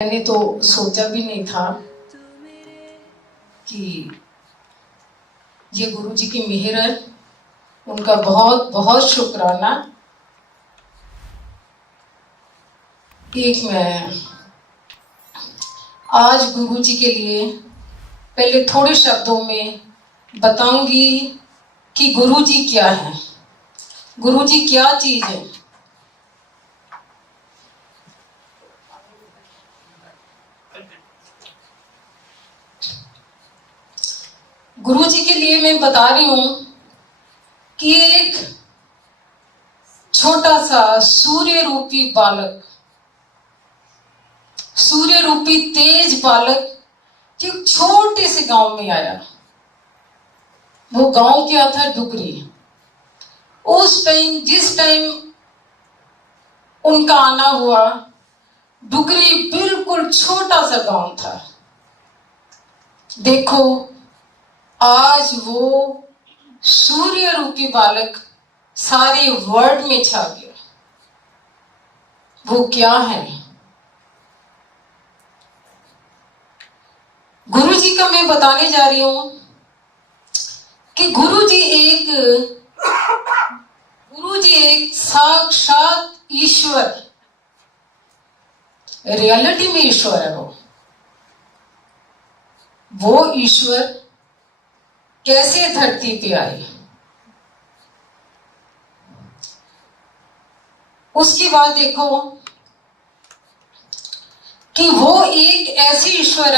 मैंने तो सोचा भी नहीं था कि ये गुरु जी की मेहर है। उनका बहुत बहुत शुक्राना। एक मैं आज गुरु जी के लिए पहले थोड़े शब्दों में बताऊंगी कि गुरु जी क्या है, गुरु जी क्या चीज है। गुरु जी के लिए मैं बता रही हूं कि एक छोटा सा सूर्य रूपी बालक, सूर्य रूपी तेज बालक जो छोटे से गांव में आया। वो गांव क्या था? डुगरी। उस टाइम जिस टाइम उनका आना हुआ, डुगरी बिल्कुल छोटा सा गांव था। देखो आज वो सूर्य रूपी बालक सारे वर्ल्ड में छा गया। वो क्या है? गुरु जी का मैं बताने जा रही हूं कि गुरु जी एक साक्षात ईश्वर, रियलिटी में ईश्वर है। वो ईश्वर कैसे धरती पे आए, उसकी बात देखो कि वो एक ऐसे ईश्वर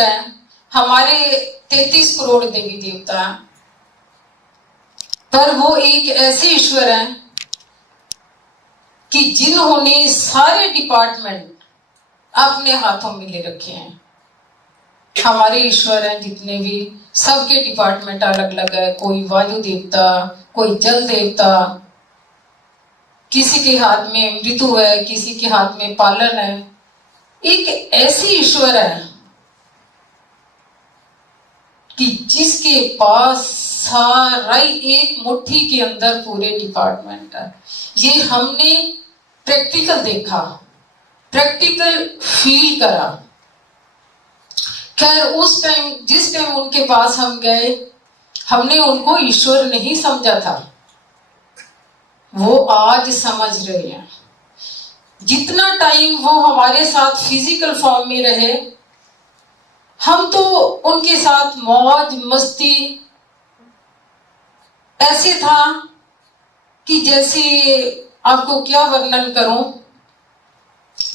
है। हमारे 33 करोड़ देवी देवता, पर वो एक ऐसे ईश्वर है कि जिन्होंने सारे डिपार्टमेंट अपने हाथों में ले रखे हैं। हमारे ईश्वर हैं जितने भी, सबके डिपार्टमेंट अलग अलग है। कोई वायु देवता, कोई जल देवता, किसी के हाथ में मृत्यु है, किसी के हाथ में पालन है। एक ऐसी ईश्वर है कि जिसके पास सारा एक मुट्ठी के अंदर पूरे डिपार्टमेंट है। ये हमने प्रैक्टिकल देखा, प्रैक्टिकल फील करा। खैर उस टाइम जिस टाइम उनके पास हम गए, हमने उनको ईश्वर नहीं समझा था। वो आज समझ रहे हैं। जितना टाइम वो हमारे साथ फिजिकल फॉर्म में रहे, हम तो उनके साथ मौज मस्ती, ऐसे था कि जैसे आपको क्या वर्णन करूं।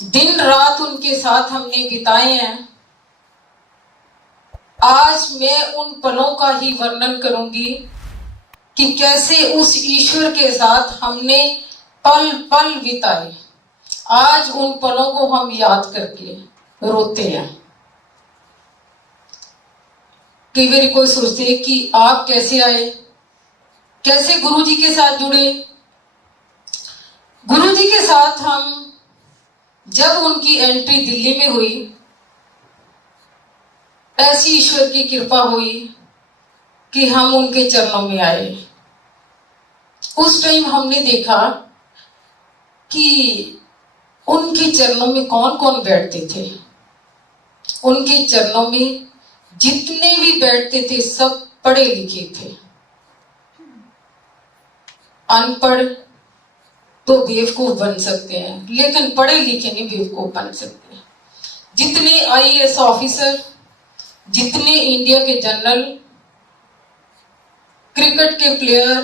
दिन रात उनके साथ हमने बिताए हैं। आज मैं उन पलों का ही वर्णन करूंगी कि कैसे उस ईश्वर के साथ हमने पल पल बिताए। आज उन पलों को हम याद करके रोते हैं। कई बार कोई सोचते है कि आप कैसे आए, कैसे गुरु जी के साथ जुड़े। गुरु जी के साथ हम जब उनकी एंट्री दिल्ली में हुई, ऐसी ईश्वर की कृपा हुई कि हम उनके चरणों में आए। उस टाइम हमने देखा कि उनके चरणों में कौन कौन बैठते थे। उनके चरणों में जितने भी बैठते थे सब पढ़े लिखे थे। अनपढ़ तो बेवकूफ बन सकते हैं, लेकिन पढ़े लिखे नहीं बेवकूफ बन सकते। जितने आईएएस ऑफिसर, जितने इंडिया के जनरल, क्रिकेट के प्लेयर,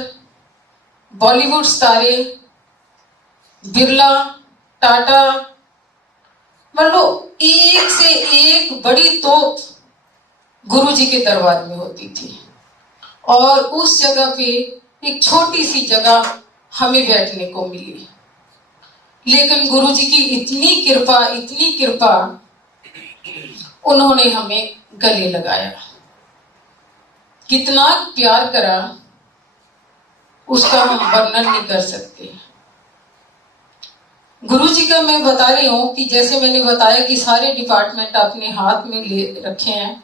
बॉलीवुड सितारे, बिरला, टाटा, मतलब एक से एक बड़ी तोप गुरु जी के दरबार में होती थी। और उस जगह पे एक छोटी सी जगह हमें बैठने को मिली। लेकिन गुरु जी की इतनी कृपा, उन्होंने हमें गले लगाया, कितना प्यार करा उसका हम वर्णन नहीं कर सकते। गुरु जी का मैं बता रही हूं कि जैसे मैंने बताया कि सारे डिपार्टमेंट अपने हाथ में ले रखे हैं।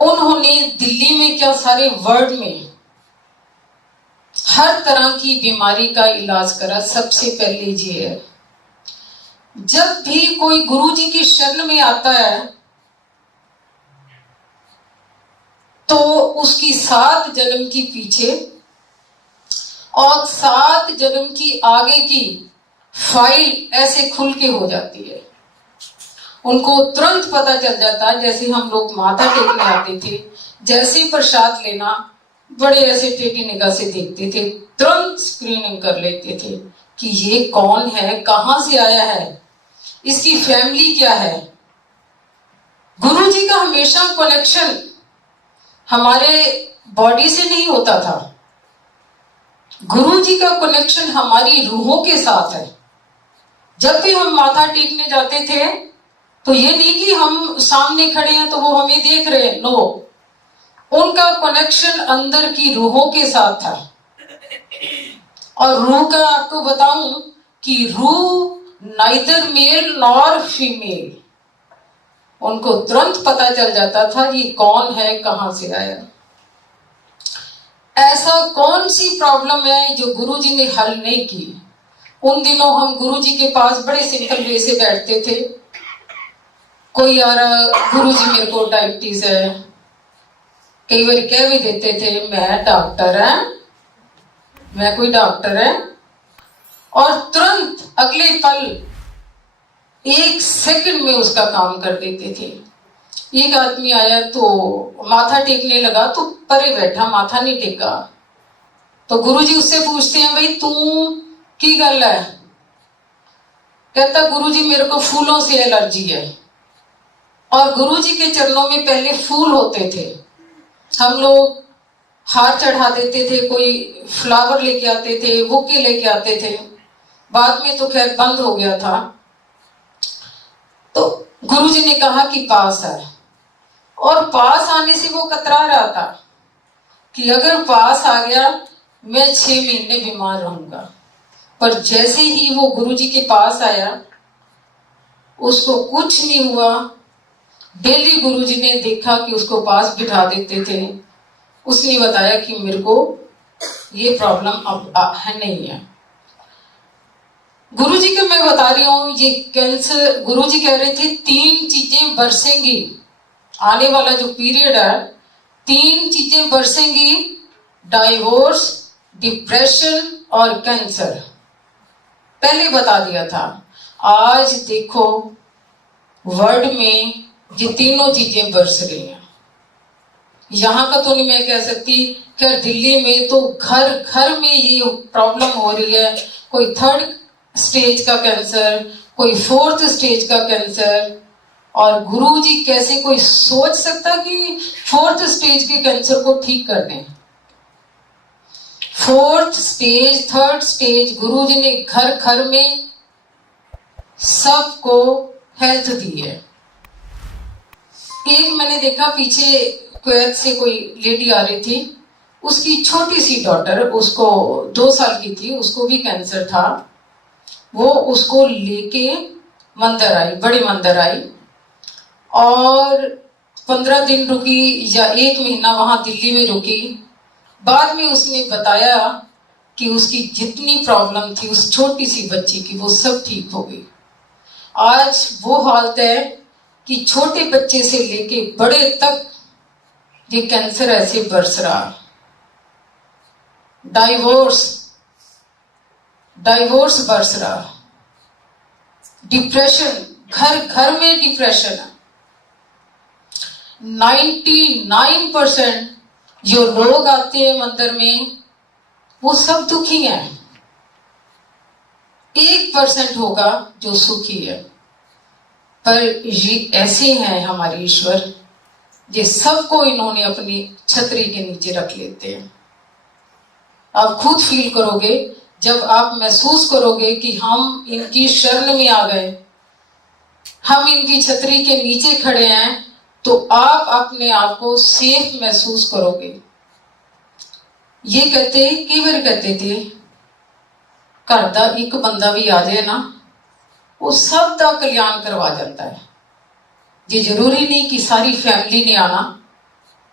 उन्होंने दिल्ली में क्या, सारे वर्ल्ड में हर तरह की बीमारी का इलाज करा। सबसे पहले ये है, जब भी कोई गुरु जी की शरण में आता है तो उसकी 7 जन्म की पीछे और 7 जन्म की आगे की फाइल ऐसे खुल के हो जाती है। उनको तुरंत पता चल जाता है, जैसे हम लोग माथा टेकने आते थे, जैसे प्रसाद लेना बड़े ऐसे टेढ़ी निगाह से देखते थे, तुरंत स्क्रीनिंग कर लेते थे कि ये कौन है, कहां से आया है, इसकी फैमिली क्या है। गुरु जी का हमेशा कनेक्शन हमारे बॉडी से नहीं होता था, गुरु जी का कनेक्शन हमारी रूहों के साथ है। जब भी हम माथा टेकने जाते थे तो ये नहीं कि हम सामने खड़े हैं तो वो हमें देख रहे हैं, नो, उनका कनेक्शन अंदर की रूहों के साथ था। और रूह का आपको बताऊं कि रूह नाइदर मेल नॉर फीमेल, उनको तुरंत पता चल जाता था ये कौन है, कहां से आया। ऐसा कौन सी प्रॉब्लम है जो गुरुजी ने हल नहीं की। उन दिनों हम गुरुजी के पास बड़े सिंपल वे से बैठते थे। कोई आ रहा, गुरुजी मेरे को डायबिटीज है, कई बार कह भी देते थे मैं डॉक्टर है, मैं कोई डॉक्टर है, और तुरंत अगले पल 1 सेकंड में उसका काम कर देते थे। एक आदमी आया तो माथा टेकने लगा तो परे बैठा, माथा नहीं टेका, तो गुरुजी उससे पूछते हैं भाई तू की गल है, कहता गुरुजी मेरे को फूलों से एलर्जी है। और गुरुजी के चरणों में पहले फूल होते थे, हम लोग हार चढ़ा देते थे, कोई फ्लावर लेके आते थे, बुके लेके आते थे, बाद में तो खैर बंद हो गया था। तो गुरुजी ने कहा कि पास है, और पास आने से वो कतरा रहा था कि अगर पास आ गया मैं 6 महीने बीमार रहूंगा। पर जैसे ही वो गुरुजी के पास आया उसको कुछ नहीं हुआ। डेली गुरुजी ने देखा कि उसको पास बिठा देते थे, उसने बताया कि मेरे को ये प्रॉब्लम अब है नहीं है। गुरुजी के मैं बता रही हूं ये कैंसर, गुरुजी कह रहे थे 3 चीजें बरसेंगी, आने वाला जो पीरियड है 3 चीजें बरसेंगी, डाइवोर्स, डिप्रेशन और कैंसर। पहले बता दिया था। आज देखो वर्ल्ड में ये तीनों चीजें बरस रही हैं। यहां का तो नहीं मैं कह सकती, खैर दिल्ली में तो घर घर में ये प्रॉब्लम हो रही है। कोई 3rd स्टेज का कैंसर, कोई 4th स्टेज का कैंसर। और गुरुजी कैसे कोई सोच सकता कि 4th स्टेज के कैंसर को ठीक कर दें। 4th स्टेज, 3rd स्टेज, गुरुजी ने घर घर में सबको हेल्थ दी है। एक मैंने देखा पीछे कुवैत से कोई लेडी आ रही थी, उसकी छोटी सी डॉटर, उसको 2 साल की थी, उसको भी कैंसर था। वो उसको लेके मंदिर आई, बड़ी मंदिर आई, और 15 दिन रुकी या 1 महीना वहां दिल्ली में रुकी। बाद में उसने बताया कि उसकी जितनी प्रॉब्लम थी उस छोटी सी बच्ची की, वो सब ठीक हो गई। आज वो हालत है कि छोटे बच्चे से लेके बड़े तक ये कैंसर ऐसे बरस रहा। डाइवोर्स बरस रहा, डिप्रेशन, घर घर में डिप्रेशन है। 99% जो लोग आते हैं मंदिर में वो सब दुखी हैं, 1% होगा जो सुखी है। पर ये ऐसे हैं हमारे ईश्वर, ये सबको इन्होंने अपनी छतरी के नीचे रख लेते हैं। आप खुद फील करोगे जब आप महसूस करोगे कि हम इनकी शरण में आ गए, हम इनकी छतरी के नीचे खड़े हैं, तो आप अपने आप को सेफ महसूस करोगे। ये कहते, कई बार कहते थे घर का एक बंदा भी आ जाए ना, वो सब का कल्याण करवा जाता है। ये जरूरी नहीं कि सारी फैमिली ने आना,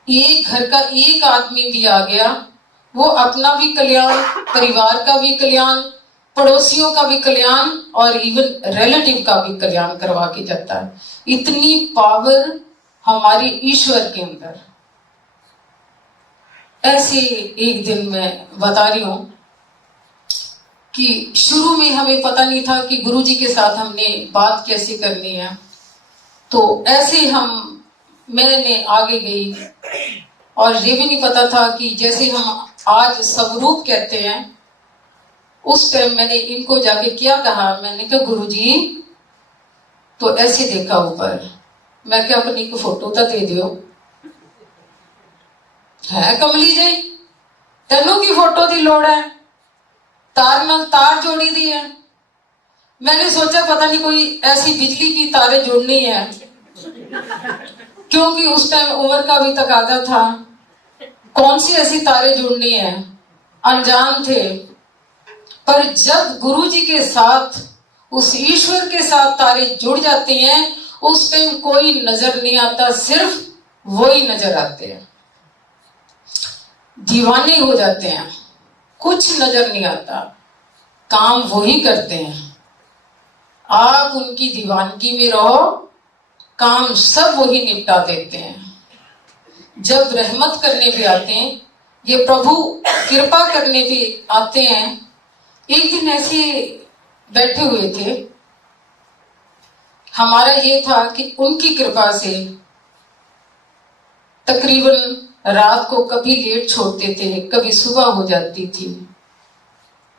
एक घर का एक आदमी भी आ गया वो अपना भी कल्याण, परिवार का भी कल्याण, पड़ोसियों का भी कल्याण और इवन रिलेटिव का भी कल्याण करवा के जाता है। इतनी पावर हमारे ईश्वर के अंदर। ऐसे एक दिन मैं बता रही हूं कि शुरू में हमें पता नहीं था कि गुरुजी के साथ हमने बात कैसे करनी है। तो ऐसे मैंने आगे गई और ये भी नहीं पता था कि जैसे हम आज स्वरूप कहते हैं, उस टाइम मैंने इनको जाके क्या कहा, मैंने कहा गुरुजी, तो ऐसे देखा ऊपर, मैं क्या अपनी को फोटो तो दे दियो है कमली जी, तेनू की फोटो की लोड़ है, तार नाल तार जोड़ी दी है। मैंने सोचा पता नहीं कोई ऐसी बिजली की तारे जोड़नी है, क्योंकि उस टाइम उम्र का भी तकाजा था, कौन सी ऐसी तारे जोड़नी है, अनजान थे। पर जब गुरुजी के साथ, उस ईश्वर के साथ तारे जुड़ जाते हैं, उस टाइम कोई नजर नहीं आता, सिर्फ वही नजर आते हैं। दीवाने हो जाते हैं, कुछ नजर नहीं आता, काम वही करते हैं। आप उनकी दीवानगी में रहो, काम सब वही निपटा देते हैं। जब रहमत करने पे आते हैं, ये प्रभु कृपा करने पे आते हैं। एक दिन ऐसे बैठे हुए थे, हमारा ये था कि उनकी कृपा से तकरीबन रात को कभी लेट छोड़ते थे, कभी सुबह हो जाती थी।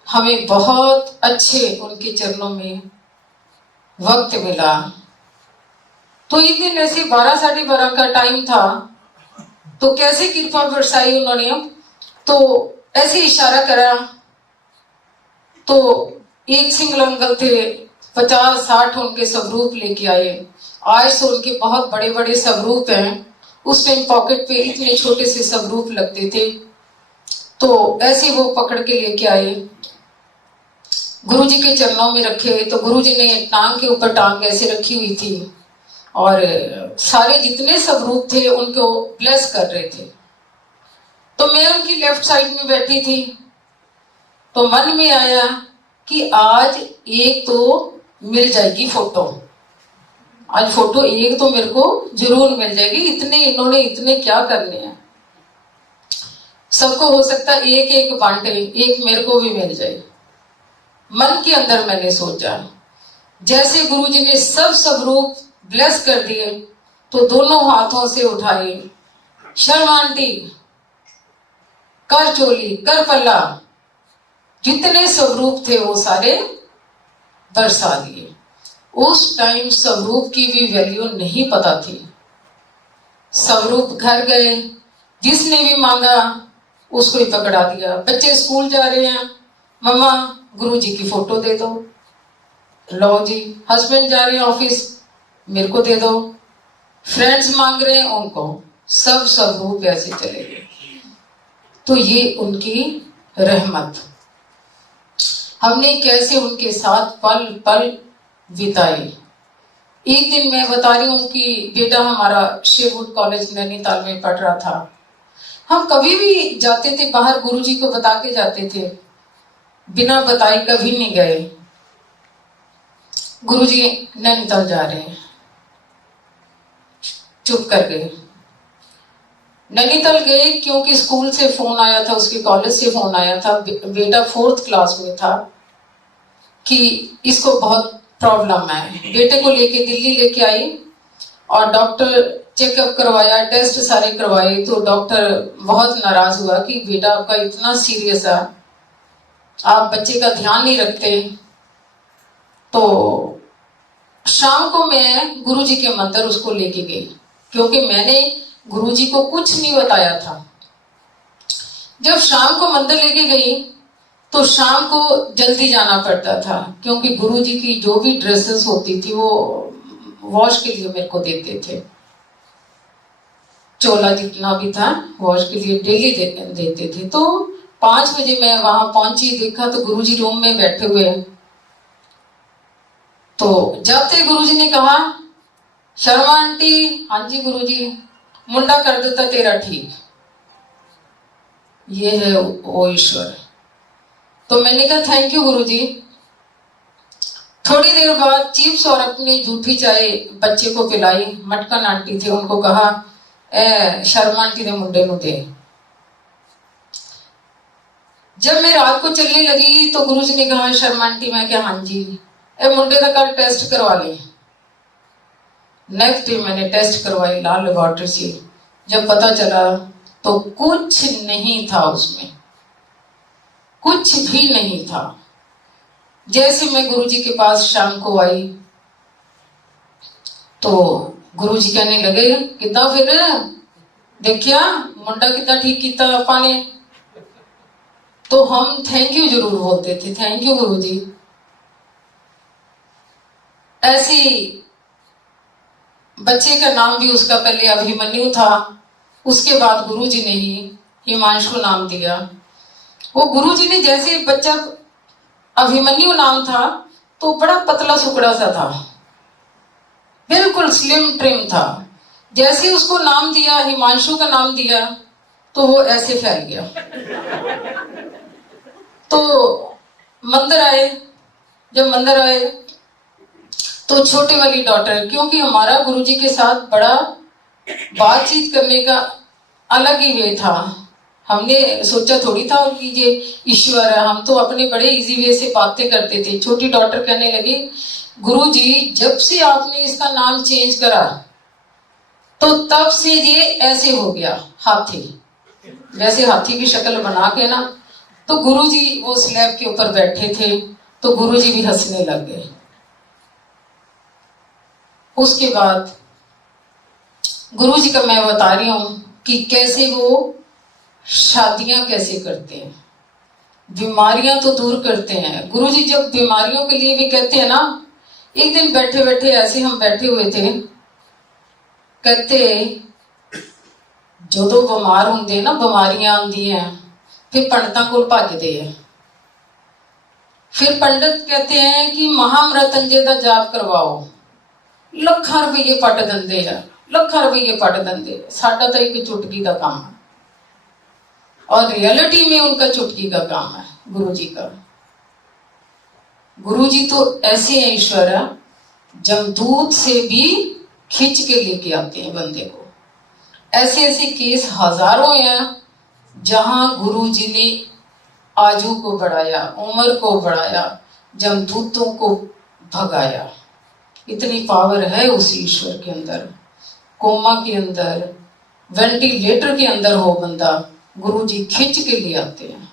हमें बहुत अच्छे उनके चरणों में वक्त मिला। तो एक दिन ऐसे 12 साढ़े 12 का टाइम था, तो कैसे कृपा बरसाई उन्होंने, तो ऐसे इशारा करा, तो एक सिंगल अंकल थे, 50-60 उनके स्वरूप लेके आए। आज तो उनके बहुत बड़े बड़े स्वरूप हैं, उस टाइम पॉकेट पे इतने छोटे से स्वरूप लगते थे। तो ऐसे वो पकड़ के लेके आए, गुरुजी के चरणों में रखे। तो गुरुजी ने टांग के ऊपर टांग ऐसे रखी हुई थी और सारे जितने स्वरूप थे उनको ब्लेस कर रहे थे। तो मैं उनकी लेफ्ट साइड में बैठी थी, तो मन में आया कि आज एक तो मिल जाएगी फोटो, आज फोटो एक तो मेरे को जरूर मिल जाएगी। इन्होंने इतने क्या करने हैं, सबको हो सकता है एक एक बांटे, एक मेरे को भी मिल जाए। मन के अंदर मैंने सोचा, जैसे गुरुजी ने सब स्वरूप ब्लेस कर दिए, तो दोनों हाथों से उठाए, शर्मा आंटी, कर चोली, कर पल्ला, जितने स्वरूप थे वो सारे बरसा दिए। उस टाइम स्वरूप की भी वैल्यू नहीं पता थी। स्वरूप घर गए, जिसने भी मांगा उसको ही पकड़ा दिया। बच्चे स्कूल जा रहे हैं, मम्मा गुरुजी की फोटो दे दो, लो जी। हस्बैंड जा रहे हैं ऑफिस, मेरे को दे दो। फ्रेंड्स मांग रहे हैं, उनको। सब स्वरूप ऐसे चले गए। तो ये उनकी रहमत। हमने कैसे उनके साथ पल पल बिताए। एक दिन मैं बता रही हूँ कि बेटा हमारा शेरवुड कॉलेज नैनीताल में पढ़ रहा था। हम कभी भी जाते थे बाहर, गुरुजी को बता के जाते थे, बिना बताए कभी नहीं गए। गुरुजी नैनीताल जा रहे हैं, चुप कर गए। नैनीताल गए क्योंकि स्कूल से फोन आया था, उसके कॉलेज से फोन आया था, बेटा 4th क्लास में था, कि इसको बहुत प्रॉब्लम है। बेटे को लेके दिल्ली लेके आई और डॉक्टर चेकअप करवाया, टेस्ट सारे करवाए। तो डॉक्टर बहुत नाराज हुआ कि बेटा आपका इतना सीरियस है, आप बच्चे का ध्यान नहीं रखते। तो शाम को मैं गुरुजी के मंदिर उसको लेके गई, क्योंकि मैंने गुरुजी को कुछ नहीं बताया था। जब शाम को मंदिर लेके गई तो शाम को जल्दी जाना पड़ता था, क्योंकि गुरुजी की जो भी ड्रेसेस होती थी वो वॉश के लिए मेरे को देते थे। चोला जितना भी था वॉश के लिए डेली देते थे। तो 5 बजे मैं वहां पहुंची, देखा तो गुरुजी रूम में बैठे हुए हैं। तो जाते गुरुजी ने कहा, शर्मा आंटी, हाँ जी गुरुजी, मुंडा कर देता तेरा ठीक। ये है वो ईश्वर। तो मैंने कहा थैंक यू गुरुजी। थोड़ी देर बाद चिप्स और अपनी झूठी चाय बच्चे को पिलाई। मटकन आंटी थी, उनको कहा शर्मा आंटी ने मुंडे नु दे। जब मैं रात को चलने लगी तो गुरुजी ने कहा शर्मा आंटी, मैं क्या हाँ जी, मुंडे का कल टेस्ट करवा ले। नेक्स्ट डे मैंने टेस्ट करवाई लाल लेबोरेटरी से। जब पता चला तो कुछ नहीं था उसमें, कुछ भी नहीं था। जैसे मैं गुरुजी के पास शाम को आई तो गुरुजी कहने लगे कितना फिर देखिया मुंडा कितना ठीक किया आपा ने। तो हम थैंक यू जरूर बोलते थे, थैंक यू गुरुजी। ऐसी बच्चे का नाम भी उसका पहले अभिमन्यु था, उसके बाद गुरुजी ने ही हिमांशु नाम दिया। वो गुरुजी ने जैसे बच्चा अभिमन्यु नाम था तो बड़ा पतला सुकड़ा सा था, बिल्कुल स्लिम ट्रिम था। जैसे उसको नाम दिया, हिमांशु का नाम दिया, तो वो ऐसे फैल गया। तो मंदिर आए, जब मंदिर आए तो छोटे वाली डॉटर, क्योंकि हमारा गुरुजी के साथ बड़ा बातचीत करने का अलग ही वे था। हमने सोचा थोड़ी था कि ये ईश्वर है, हम तो अपने बड़े इजी वे से बातें करते थे। छोटी डॉटर कहने लगी गुरुजी जब से आपने इसका नाम चेंज करा तो तब से ये ऐसे हो गया, हाथी, वैसे हाथी की शक्ल बना के ना। तो गुरुजी वो स्लैब के ऊपर बैठे थे तो गुरुजी भी हंसने लग गए। उसके बाद गुरुजी का मैं बता रही हूं कि कैसे वो शादियां कैसे करते हैं, बीमारियां तो दूर करते हैं। गुरुजी जब बीमारियों के लिए भी कहते हैं ना, एक दिन बैठे बैठे ऐसे हम बैठे हुए थे, कहते जो बीमार होंगे ना, बीमारियां आंदी हैं, फिर पंडितां को भजते हैं। फिर पंडित कहते हैं कि महामृत्युंजय का जाप करवाओ, ਲੱਖਾਂ रुपये पट देंगे है, ਲੱਖਾਂ रुपये पट देंगे। साडा तो एक चुटकी का काम है और रियलिटी में उनका चुटकी का काम है गुरुजी का। गुरुजी तो ऐसे हैं ईश्वर, जमदूत से भी खींच के लेके आते हैं बंदे को। ऐसे ऐसे केस हजारों हैं जहां गुरुजी ने आजू को बढ़ाया, उम्र को बढ़ाया, जमदूतों को भगाया। इतनी पावर है उस ईश्वर के अंदर। कोमा के अंदर, वेंटिलेटर के अंदर हो बंदा, गुरुजी खींच के ले आते हैं।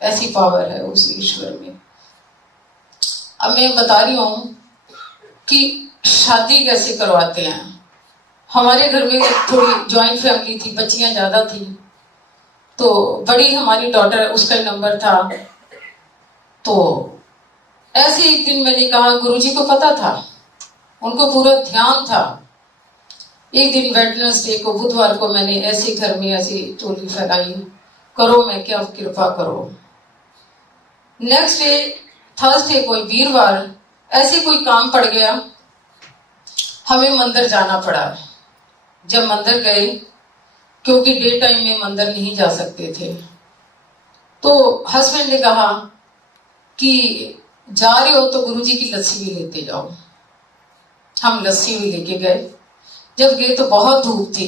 ऐसी पावर है उस ईश्वर में। अब मैं बता रही हूं कि शादी कैसे करवाते हैं। हमारे घर में थोड़ी ज्वाइंट फैमिली थी, बच्चियां ज्यादा थी, तो बड़ी हमारी डॉटर, उसका नंबर था। तो ऐसे एक दिन मैंने कहा, गुरुजी को पता था, उनको पूरा ध्यान था। एक दिन वेडनेसडे को, बुधवार को, मैंने ऐसे घर में ऐसी टोली फैलाई, करो मैं क्या कृपा करो। नेक्स्ट डे थर्सडे को, वीरवार, ऐसे कोई काम पड़ गया, हमें मंदिर जाना पड़ा। जब मंदिर गए, क्योंकि डे टाइम में मंदिर नहीं जा सकते थे, तो हस्बैंड ने कहा कि जा रहे हो तो गुरुजी की लस्सी भी लेते जाओ। हम लस्सी भी लेके गए। जब गए तो बहुत धूप थी,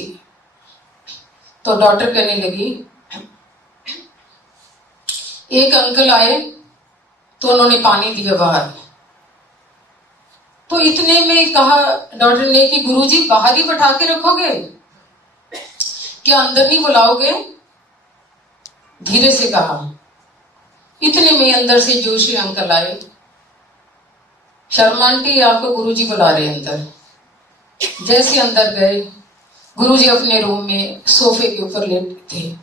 तो डॉक्टर कहने लगी, एक अंकल आए तो उन्होंने पानी दिया बाहर। तो इतने में कहा डॉक्टर ने कि गुरुजी बाहर ही बैठा के रखोगे क्या, अंदर नहीं बुलाओगे? धीरे से कहा। इतने में अंदर से जोशी अंकल आए, शर्मा आंटी आपको गुरुजी बुला रहे हैं अंदर। जैसे अंदर गए, गुरुजी अपने रूम में सोफे के ऊपर लेटे थे।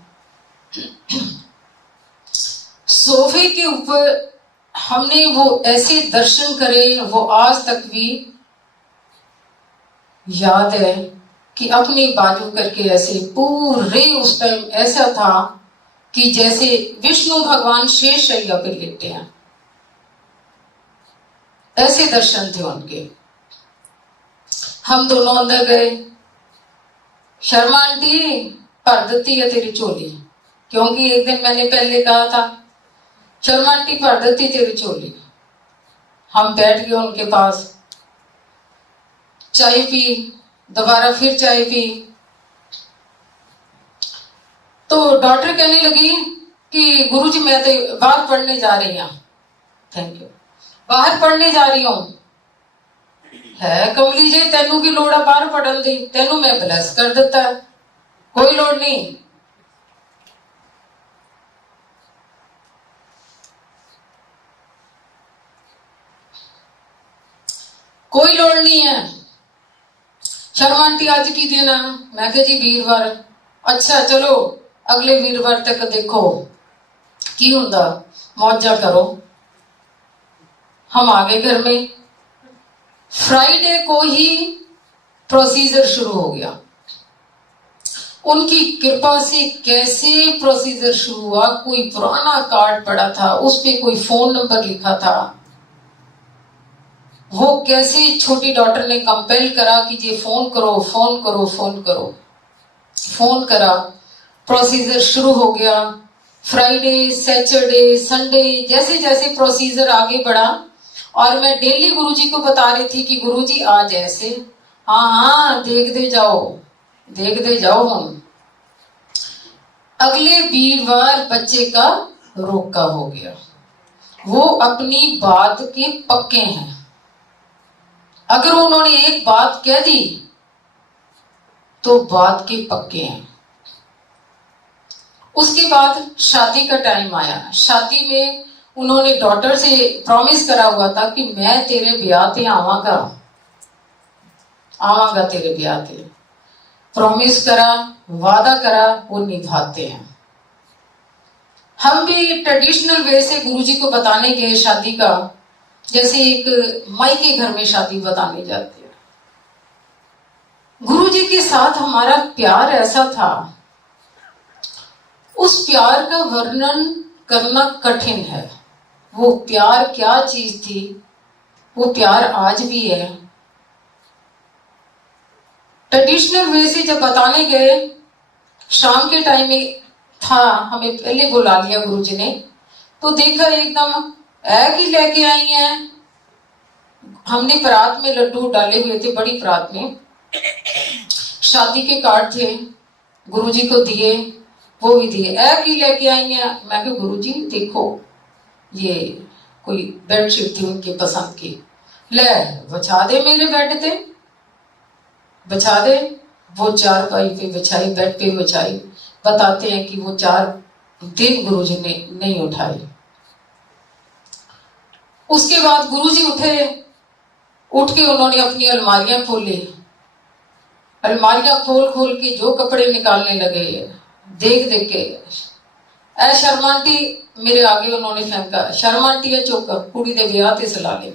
सोफे के ऊपर हमने वो ऐसे दर्शन करे, वो आज तक भी याद है कि अपनी बाजू करके ऐसे पूरे उस टाइम ऐसा था कि जैसे विष्णु भगवान शेष शैया पर लेटे हैं, ऐसे दर्शन थे उनके। हम दोनों अंदर गए। शर्मा आंटी भर देती है तेरी झोली, क्योंकि एक दिन मैंने पहले कहा था शर्मा आंटी भर देती तेरी झोली। हम बैठ गए उनके पास, चाय पी, दोबारा फिर चाय पी। तो डॉक्टर कहने लगी कि गुरुजी मैं तो बाहर पढ़ने जा रही हूं। Thank you. बाहर पढ़ने जा रही हूं है कमली जी, तेनू की लोड़ है बाहर पढ़न दी, तेनू मैं ब्लेस कर देता है, कोई लोड़ नहीं। कोई लोड़ नहीं है। शर्मा आंटी आज की दिन है? मैं कहा जी वीरवार। अच्छा चलो अगले वीरवार तक देखो की हुंदा, मौजा करो। हम आ गए घर में। फ्राइडे को ही प्रोसीजर शुरू हो गया। उनकी कृपा से कैसे प्रोसीजर शुरू हुआ, कोई पुराना कार्ड पड़ा था, उस पे कोई फोन नंबर लिखा था, वो कैसे छोटी डॉटर ने कंपेल करा कि ये फोन करो फोन करो फोन करो। फोन करा, प्रोसीजर शुरू हो गया। फ्राइडे, सैटरडे, संडे, जैसे जैसे प्रोसीजर आगे बढ़ा और मैं डेली गुरुजी को बता रही थी कि गुरुजी आज ऐसे, हाँ हाँ देखते जाओ देखते जाओ। हम अगले वीरवार बच्चे का रोका हो गया। वो अपनी बात के पक्के हैं। अगर उन्होंने एक बात कह दी तो बात के पक्के हैं। उसके बाद शादी का टाइम आया। शादी में उन्होंने डॉटर से प्रॉमिस करा हुआ था कि मैं तेरे ब्याह ते आवांगा तेरे ब्याह ते। प्रॉमिस करा, वादा करा, वो निभाते हैं। हम भी ट्रेडिशनल वे से गुरुजी को बताने गए शादी का, जैसे एक माई के घर में शादी बताने जाते हैं। गुरुजी के साथ हमारा प्यार ऐसा था, उस प्यार का वर्णन करना कठिन है। वो प्यार क्या चीज थी, वो प्यार आज भी है। ट्रेडिशनल वे से जब बताने गए, शाम के टाइम में था, हमें पहले बुला लिया गुरुजी ने, तो देखा एकदम ऐ की लेके आई हैं। हमने परात में लड्डू डाले हुए थे, बड़ी परात में शादी के कार्ड थे, गुरुजी को दिए, वो भी दिए। ऐ की लेके आई हैं। मैं कहा गुरुजी देखो, ये कोई बेडशीट थी उनकी पसंद की, ले बचा दे मेरे बेड पे, बचा दे। वो चारपाई पे बिछाई, बेड पे बिछाई। बताते हैं कि वो 4 दिन गुरुजी ने नहीं उठाई। उसके बाद गुरुजी उठे, उठ के उन्होंने अपनी अलमारियां खोली। अलमारियां खोल खोल के जो कपड़े निकालने लगे, देख देख के ऐ शर्मा आंटी मेरे आगे उन्होंने फेंका, शर्मा आंटी है चुप, कुड़ी दे ब्याह ते सला ले।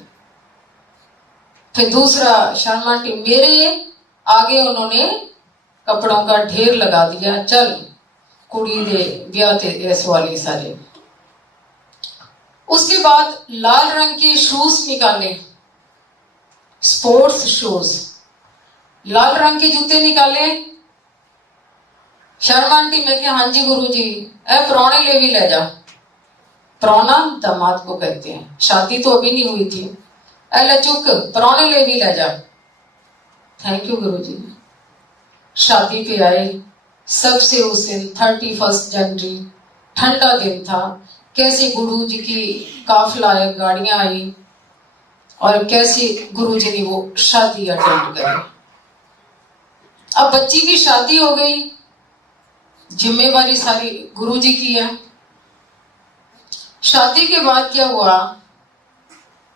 फिर दूसरा शर्मा आंटी मेरे आगे उन्होंने कपड़ों का ढेर लगा दिया, चल कुड़ी दे ब्याह ते इस वाली सारे। उसके बाद लाल रंग के शूज निकाले, स्पोर्ट्स शूज, लाल रंग के जूते निकाले। शर्मा आंटी मैं क्या, हाँ जी गुरुजी, ए परौने ले भी ले जा। परौना दामाद को कहते हैं, शादी तो अभी नहीं हुई थी। ए ले चुक, परौने ले भी ले जा। थैंक यू गुरुजी। शादी पे आए, सबसे उस दिन 31 जनवरी, ठंडा दिन था। कैसे गुरुजी की काफिला गाड़ियां आई और कैसे गुरुजी ने वो शादी अटेंड करी। अब बच्ची की शादी हो गई, जिम्मेवारी सारी गुरुजी की है। शादी के बाद क्या हुआ,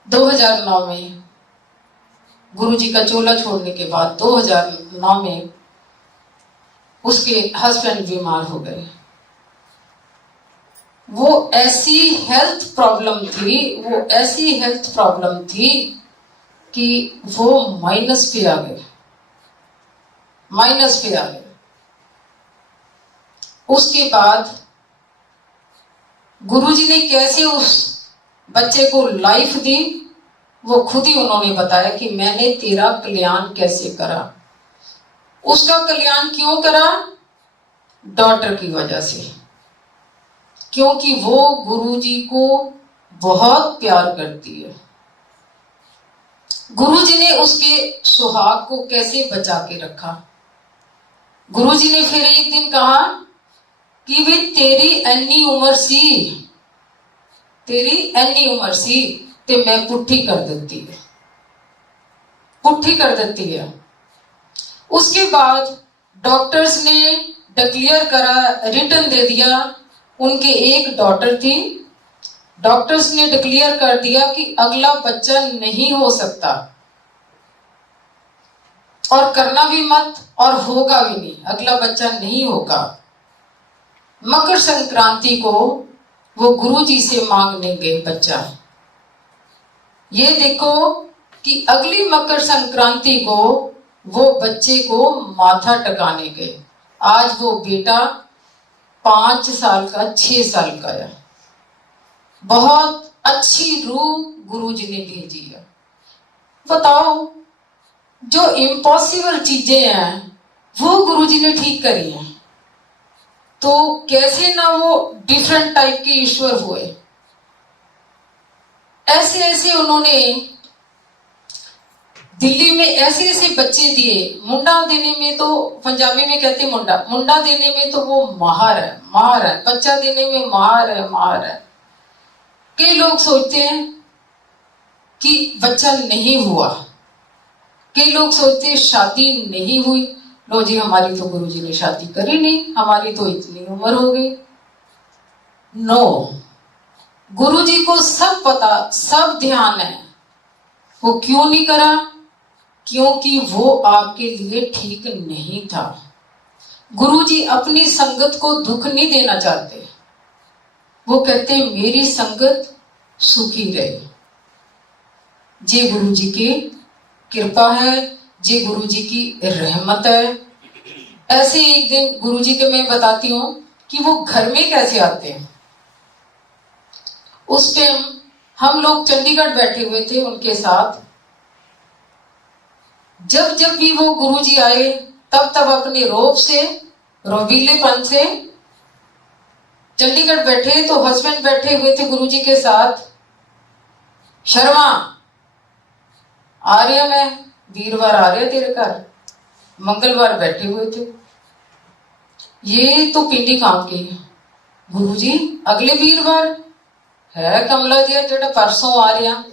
2009 में गुरुजी का चोला छोड़ने के बाद 2009 में उसके हस्बैंड बीमार हो गए। वो ऐसी हेल्थ प्रॉब्लम थी कि वो माइनस पे आ गए। उसके बाद गुरुजी ने कैसे उस बच्चे को लाइफ दी, वो खुद ही उन्होंने बताया कि मैंने तेरा कल्याण कैसे करा। उसका कल्याण क्यों करा? डॉटर की वजह से। क्योंकि वो गुरुजी को बहुत प्यार करती है। गुरुजी ने उसके सुहाग को कैसे बचा के रखा। गुरुजी ने फिर एक दिन कहा कि वे तेरी एनी उम्र सी, तेरी एनी उम्र सी ते मैं पुट्ठी कर देती है, पुट्ठी कर देती है। उसके बाद डॉक्टर्स ने डिक्लेयर करा, रिटर्न दे दिया। उनके एक डॉटर थी, डॉक्टर्स ने डिक्लेयर कर दिया कि अगला बच्चा नहीं हो सकता और करना भी मत और होगा भी नहीं, अगला बच्चा नहीं होगा। मकर संक्रांति को वो गुरुजी से मांगने गए बच्चा। ये देखो कि अगली मकर संक्रांति को वो बच्चे को माथा टकाने गए। आज वो बेटा 5 साल का, 6 साल का है। बहुत अच्छी रूह गुरुजी ने भेजी है। बताओ, जो इम्पॉसिबल चीजें हैं वो गुरुजी ने ठीक करी हैं, तो कैसे ना वो डिफरेंट टाइप के ईश्वर हुए। ऐसे ऐसे उन्होंने दिल्ली में ऐसे ऐसे बच्चे दिए। मुंडा देने में तो पंजाबी में कहते मुंडा, मुंडा देने में तो वो माहर है, माहर है। बच्चा देने में माहर है, माहर है। कई लोग सोचते हैं कि बच्चा नहीं हुआ, कई लोग सोचते हैं शादी नहीं हुई। लो जी, हमारी तो गुरुजी ने शादी करी नहीं, हमारी तो इतनी उम्र हो गई। नो, गुरुजी को सब पता, सब ध्यान है। वो क्यों नहीं करा? क्योंकि वो आपके लिए ठीक नहीं था। गुरुजी अपनी संगत को दुख नहीं देना चाहते। वो कहते मेरी संगत सुखी रहे। जे गुरुजी की कृपा है, जे गुरुजी की रहमत है। ऐसे एक दिन गुरुजी के मैं बताती हूँ कि वो घर में कैसे आते हैं। उस टाइम हम लोग चंडीगढ़ बैठे हुए थे उनके साथ। जब जब भी वो गुरुजी आए तब तब अपने रोब से, रोबीलेपन से चंडीगढ़ बैठे तो हस्बैंड बैठे हुए थे गुरुजी के साथ। शर्मा आ रहा, मैं वीरवार आ रहा तेरे घर। मंगलवार बैठे हुए थे। ये तो पिंडी काम की है। गुरुजी अगले वीरवार है कमला जी, जेड़ा परसों आ रहा,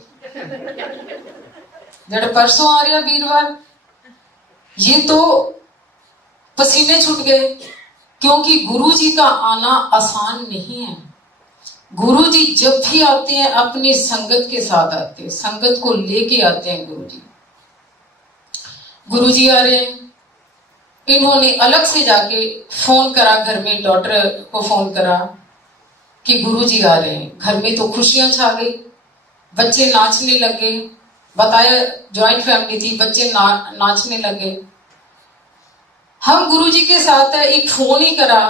जेड़ा परसों आ रहा वीरवार। ये तो पसीने छूट गए, क्योंकि गुरुजी का आना आसान नहीं है। गुरुजी जब भी आते हैं अपनी संगत के साथ आते हैं, संगत को लेके आते हैं गुरुजी। गुरुजी आ रहे हैं, इन्होंने अलग से जाके फोन करा, घर में डॉटर को फोन करा कि गुरुजी आ रहे हैं। घर में तो खुशियां छा गई, बच्चे नाचने लगे। बताया ज्वाइंट फैमिली थी, बच्चे नाचने लगे। हम गुरुजी के साथ एक फोन ही करा,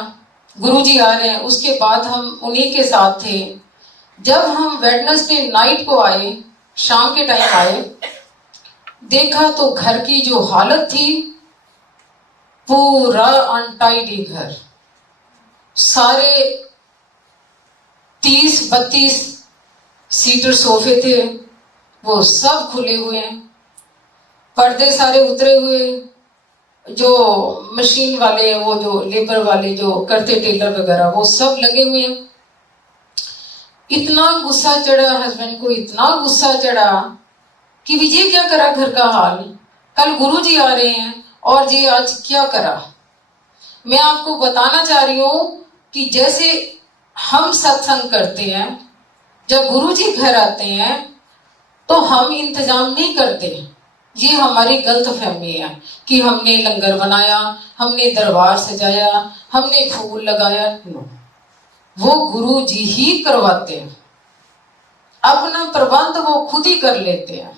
गुरुजी आ रहे हैं। उसके बाद हम उन्हीं के साथ थे। जब हम वेडनेसडे नाइट को आए, शाम के टाइम आए, देखा तो घर की जो हालत थी, पूरा अनटाइडी घर। सारे 30-32 सीटर सोफे थे, वो सब खुले हुए हैं। पर्दे सारे उतरे हुए, जो मशीन वाले, वो जो लेबर वाले जो करते टेलर वगैरह, वो सब लगे हुए हैं। इतना गुस्सा चढ़ा हस्बैंड को, इतना गुस्सा चढ़ा कि विजय क्या करा घर का हाल। कल गुरुजी आ रहे हैं और ये आज क्या करा। मैं आपको बताना चाह रही हूं कि जैसे हम सत्संग करते हैं, जब गुरुजी घर आते हैं तो हम इंतजाम नहीं करते। ये हमारी गलत फहमी है कि हमने लंगर बनाया, हमने दरबार सजाया, हमने फूल लगाया। वो गुरुजी ही करवाते हैं। अपना प्रबंध वो खुद ही कर लेते हैं।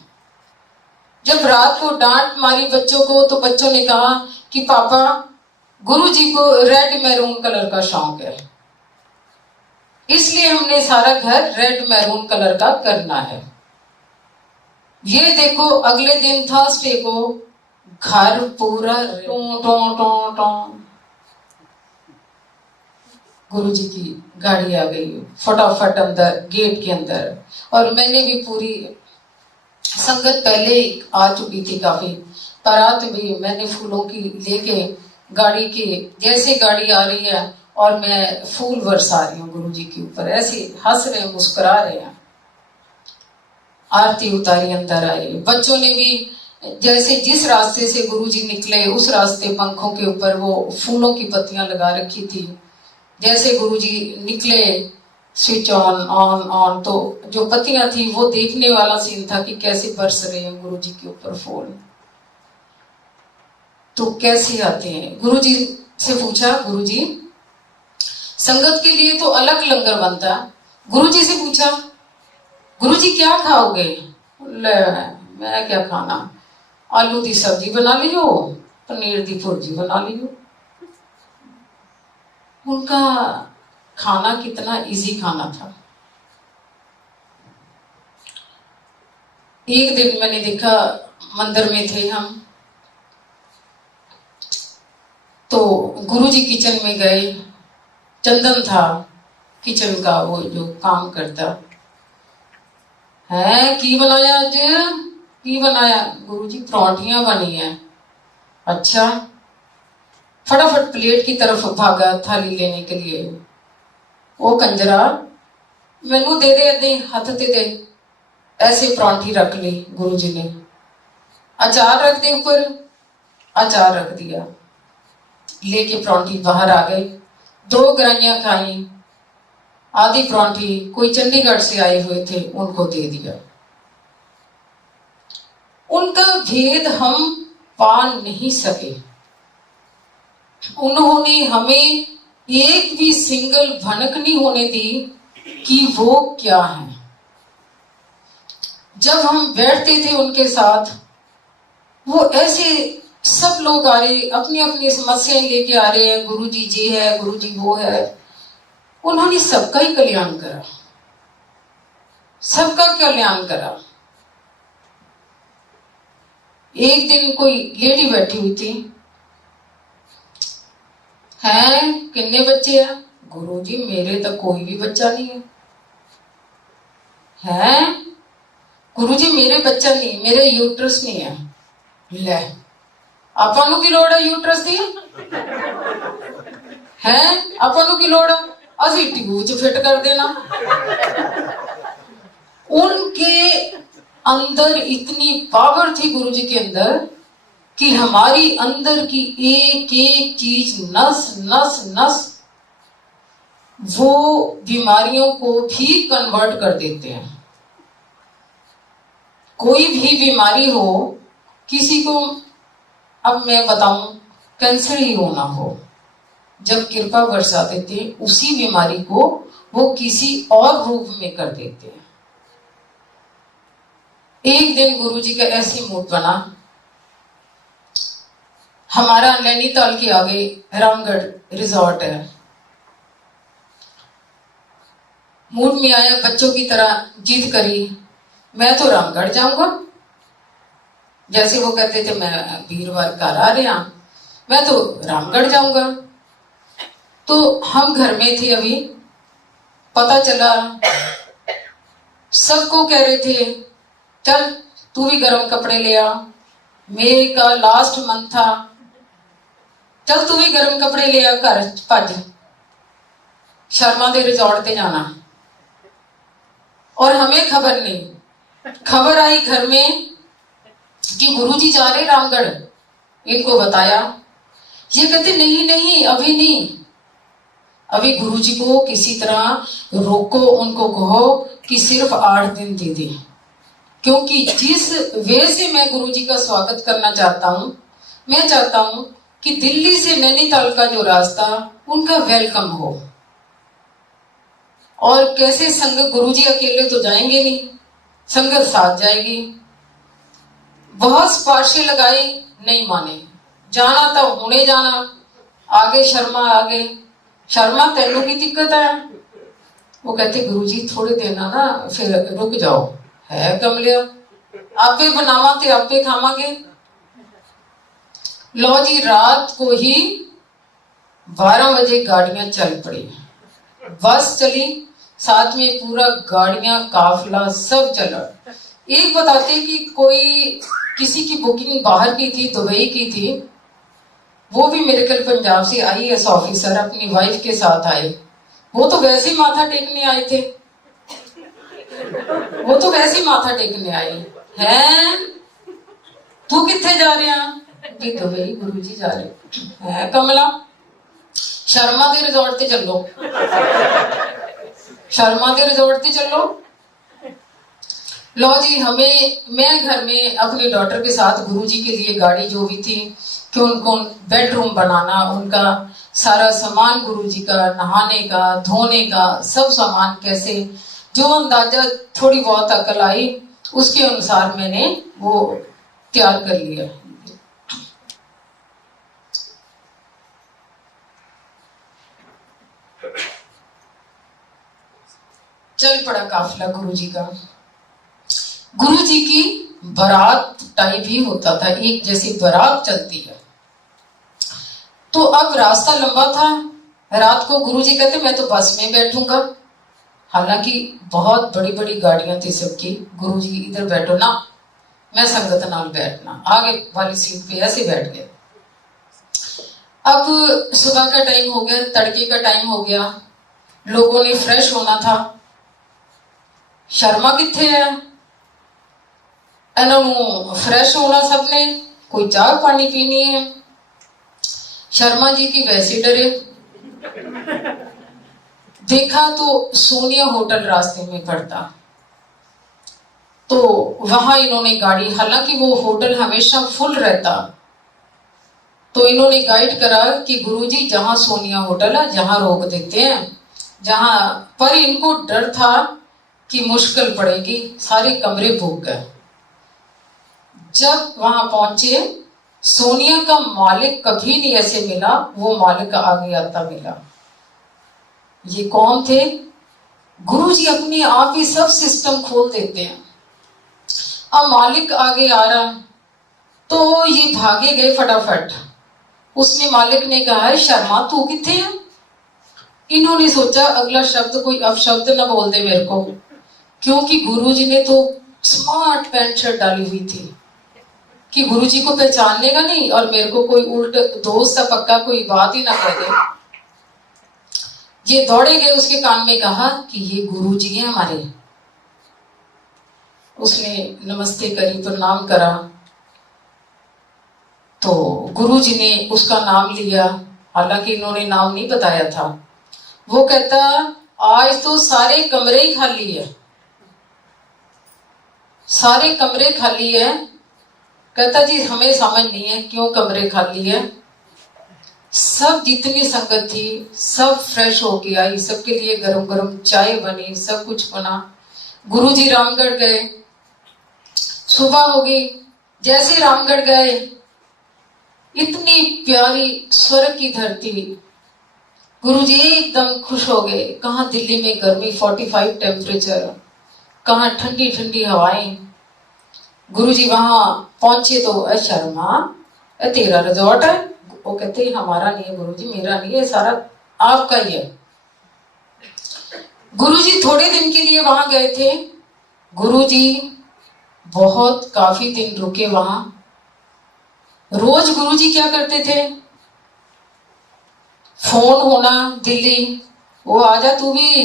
जब रात को डांट मारी बच्चों को, तो बच्चों ने कहा कि पापा, गुरुजी को रेड मैरून कलर का शौक है, इसलिए हमने सारा घर रेड मैरून कलर का करना है। ये देखो, अगले दिन थर्सडे को घर पूरा टों टों टों टों। गुरुजी की गाड़ी आ गई, फटाफट अंदर गेट के अंदर। और मैंने भी पूरी संगत पहले आ चुकी थी काफी, बारात भी मैंने फूलों की लेके गाड़ी के, जैसे गाड़ी आ रही है और मैं फूल बरसा रही हूँ गुरुजी के ऊपर, ऐसे हंस रहे हैं, मुस्कुरा रहे हैं। आरती उतारी, अंदर आए। बच्चों ने भी जैसे जिस रास्ते से गुरुजी निकले उस रास्ते पंखों के ऊपर वो फूलों की पत्तियां लगा रखी थी। जैसे गुरुजी निकले, स्विच ऑन ऑन ऑन, तो जो पत्तियां थी वो देखने वाला सीन था कि कैसे बरस रहे हैं गुरुजी के ऊपर फूल। तो कैसे आते हैं। गुरुजी से पूछा, गुरुजी संगत के लिए तो अलग लंगर बनता। गुरुजी से पूछा, गुरुजी क्या खाओगे? ले, मैं क्या खाना, आलू की सब्जी बना लियो, पनीर की भुर्जी बना लियो। उनका खाना कितना इजी खाना था। एक दिन मैंने देखा, मंदिर में थे हम, तो गुरुजी किचन में गए। चंदन था किचन का, वो जो काम करता है। की बनाया आज? की बनाया? गुरुजी परौंठियां बनी है। अच्छा। फटाफट प्लेट की तरफ भागा थाली लेने के लिए। वो कंजरा, मैनू दे दे, दे हाथ ते दे। ऐसे परौंठी रख ली गुरुजी ने। अचार रख दे ऊपर, अचार रख दिया। लेके परौंठी बाहर आ गए, 2 गराइयां खाई। आधी परौंठी कोई चंडीगढ़ से आए हुए थे, उनको दे दिया। उनका भेद हम पा नहीं सके। उन्होंने हमें एक भी सिंगल भनक नहीं होने दी कि वो क्या है। जब हम बैठते थे उनके साथ, वो ऐसे सब लोग आ रहे, अपनी अपनी समस्याएं लेके आ रहे हैं, गुरुजी जी है, गुरुजी वो है। उन्होंने सबका ही कल्याण करा, सबका कल्याण करा। एक दिन कोई लेडी बैठी हुई थी, हैं कितने बच्चे हैं? गुरुजी मेरे तो कोई भी बच्चा नहीं है। हैं गुरुजी मेरे बच्चा नहीं, मेरे यूट्रस नहीं है। ले, ਆਪਾਂ ਨੂੰ ਕੀ ਲੋੜ ਹੈ यूट्रस ਦੀ? है ਆਪਾਂ ਨੂੰ ਕੀ ਲੋੜ है? ਅਸੀਂ ट्यूब च फिट कर देना। उनके अंदर इतनी पावर थी गुरुजी के अंदर कि हमारी अंदर की एक एक चीज, नस नस नस, वो बीमारियों को भी कन्वर्ट कर देते हैं। कोई भी बीमारी हो, किसी को, अब मैं बताऊं, कैंसर ही होना हो, जब कृपा बरसा देते उसी बीमारी को वो किसी और रूप में कर देते हैं। एक दिन गुरुजी का ऐसे मूड बना, हमारा नैनीताल के आगे रामगढ़ रिजॉर्ट है। मूड में आया, बच्चों की तरह जिद करी, मैं तो रामगढ़ जाऊंगा। जैसे वो कहते थे मैं वीरवार घर आ रहा, मैं तो रामगढ़ जाऊंगा। तो हम घर में थे अभी, पता चला सबको कह रहे थे चल तू भी गर्म कपड़े ले आ। मई का लास्ट मंथ था, चल तू भी गर्म कपड़े ले आ, घर भज शर्मा दे रिजॉर्ट पे जाना। और हमें खबर नहीं, खबर आई घर में कि गुरुजी जा रहे रामगढ़। इनको बताया, ये कहते नहीं नहीं अभी नहीं, अभी गुरुजी को किसी तरह रोको, उनको कहो कि सिर्फ 8 दिन दे दे, क्योंकि जिस वे से मैं गुरुजी का स्वागत करना चाहता हूं, मैं चाहता हूं कि दिल्ली से नैनीताल का जो रास्ता, उनका वेलकम हो। और कैसे संगत, गुरुजी अकेले तो जाएंगे नहीं, संगत साथ जाएगी। बहुत सिफारिशें लगाई, नहीं माने। जाना तो हुणे जाना, आगे शर्मा आगे, शर्मा तेनू की दिक्कत है? वो कहते गुरुजी थोड़े दिन ना फिर रुक जाओ, है कमलिया, आपे बनावा ते आपे खावांगे। लो जी, रात को ही 12 बजे गाड़ियां चल पड़ी। बस चली, साथ में पूरा गाड़ियां काफिला सब चला। एक बताते कि कोई किसी की बुकिंग बाहर की थी, दुबई की थी, वो भी मेडिकल पंजाब से आईएएस ऑफिसर अपनी वाइफ के साथ आए। वो तो वैसे ही माथा टेकने आए थे, वो तो वैसे ही माथा टेकने आए हैं। तू किथे जा रहे हैं? जी दुबई गुरुजी जा रहे हैं। कमला शर्मा के रिजॉर्ट ते चलो, शर्मा के रिजॉर्ट ते चलो। लो जी, मैं घर में अपनी डॉटर के साथ गुरुजी के लिए गाड़ी जो भी थी कि उनको बेडरूम बनाना, उनका सारा सामान गुरुजी का, नहाने का, धोने का, सब सामान कैसे, जो अंदाजा थोड़ी बहुत अकल आई उसके अनुसार मैंने वो तैयार कर लिया। चल पड़ा काफिला गुरुजी का। गुरुजी की बारात टाइप ही होता था, एक जैसी बारात चलती है। तो अब रास्ता लंबा था, रात को गुरुजी कहते मैं तो बस में बैठूंगा, हालांकि बहुत बड़ी बड़ी गाड़ियां थी सबकी। गुरुजी इधर बैठो ना, मैं संगत नाल बैठना, आगे वाली सीट पे ऐसे बैठ गए। अब सुबह का टाइम हो गया, तड़के का टाइम हो गया, लोगों ने फ्रेश होना था। शर्मा किथे है? इन्हों फ्रेश होना सबने, कोई चाय पानी पीनी है। शर्मा जी की वैसे डरे, देखा तो सोनिया होटल रास्ते में पड़ता, तो वहां इन्होंने गाड़ी, हालांकि वो होटल हमेशा फुल रहता, तो इन्होंने गाइड करा कि गुरुजी जहां सोनिया होटल है जहां रोक देते हैं, जहां पर इनको डर था कि मुश्किल पड़ेगी, सारे कमरे बुक गए। जब वहां पहुंचे, सोनिया का मालिक कभी नहीं ऐसे मिला, वो मालिक आगे आता मिला। ये कौन थे? गुरुजी अपने आप ही सब सिस्टम खोल देते हैं। अब मालिक आगे आ रहा तो ये भागे गए फटाफट। उसने मालिक ने कहा है शर्मा तू किथे है? इन्होंने सोचा अगला शब्द कोई अपशब्द ना बोल दे मेरे को, क्योंकि गुरुजी ने तो स्मार्ट पैंट शर्ट डाली हुई थी कि गुरुजी को पहचान लेगा नहीं और मेरे को कोई उल्ट दोस्त पक्का कोई बात ही ना कह दे। ये दौड़े गए, उसके कान में कहा कि ये गुरुजी हैं हमारे। उसने नमस्ते करी, प्रणाम करा, तो गुरुजी ने उसका नाम लिया, हालांकि इन्होंने नाम नहीं बताया था। वो कहता आज तो सारे कमरे ही खाली है, सारे कमरे खाली है। कहता जी हमें समझ नहीं है क्यों कमरे खाली है। सब जितनी संगत थी सब फ्रेश होके आई, सबके लिए गरम गरम चाय बनी, सब कुछ बना। गुरुजी रामगढ़ गए, सुबह हो गई। जैसे रामगढ़ गए, इतनी प्यारी स्वर्ग की धरती, गुरुजी एकदम खुश हो गए। कहाँ दिल्ली में गर्मी 45 टेम्परेचर, कहाँ ठंडी ठंडी हवाएं। गुरुजी वहां पहुंचे तो शर्मा तेरा रिजॉर्ट है? वो कहते हमारा नहीं है गुरुजी, मेरा नहीं है, सारा आपका ही है। गुरुजी थोड़े दिन के लिए वहां गए थे। गुरुजी बहुत काफी दिन रुके वहां। रोज गुरुजी क्या करते थे, फोन होना दिल्ली, वो आजा तू भी,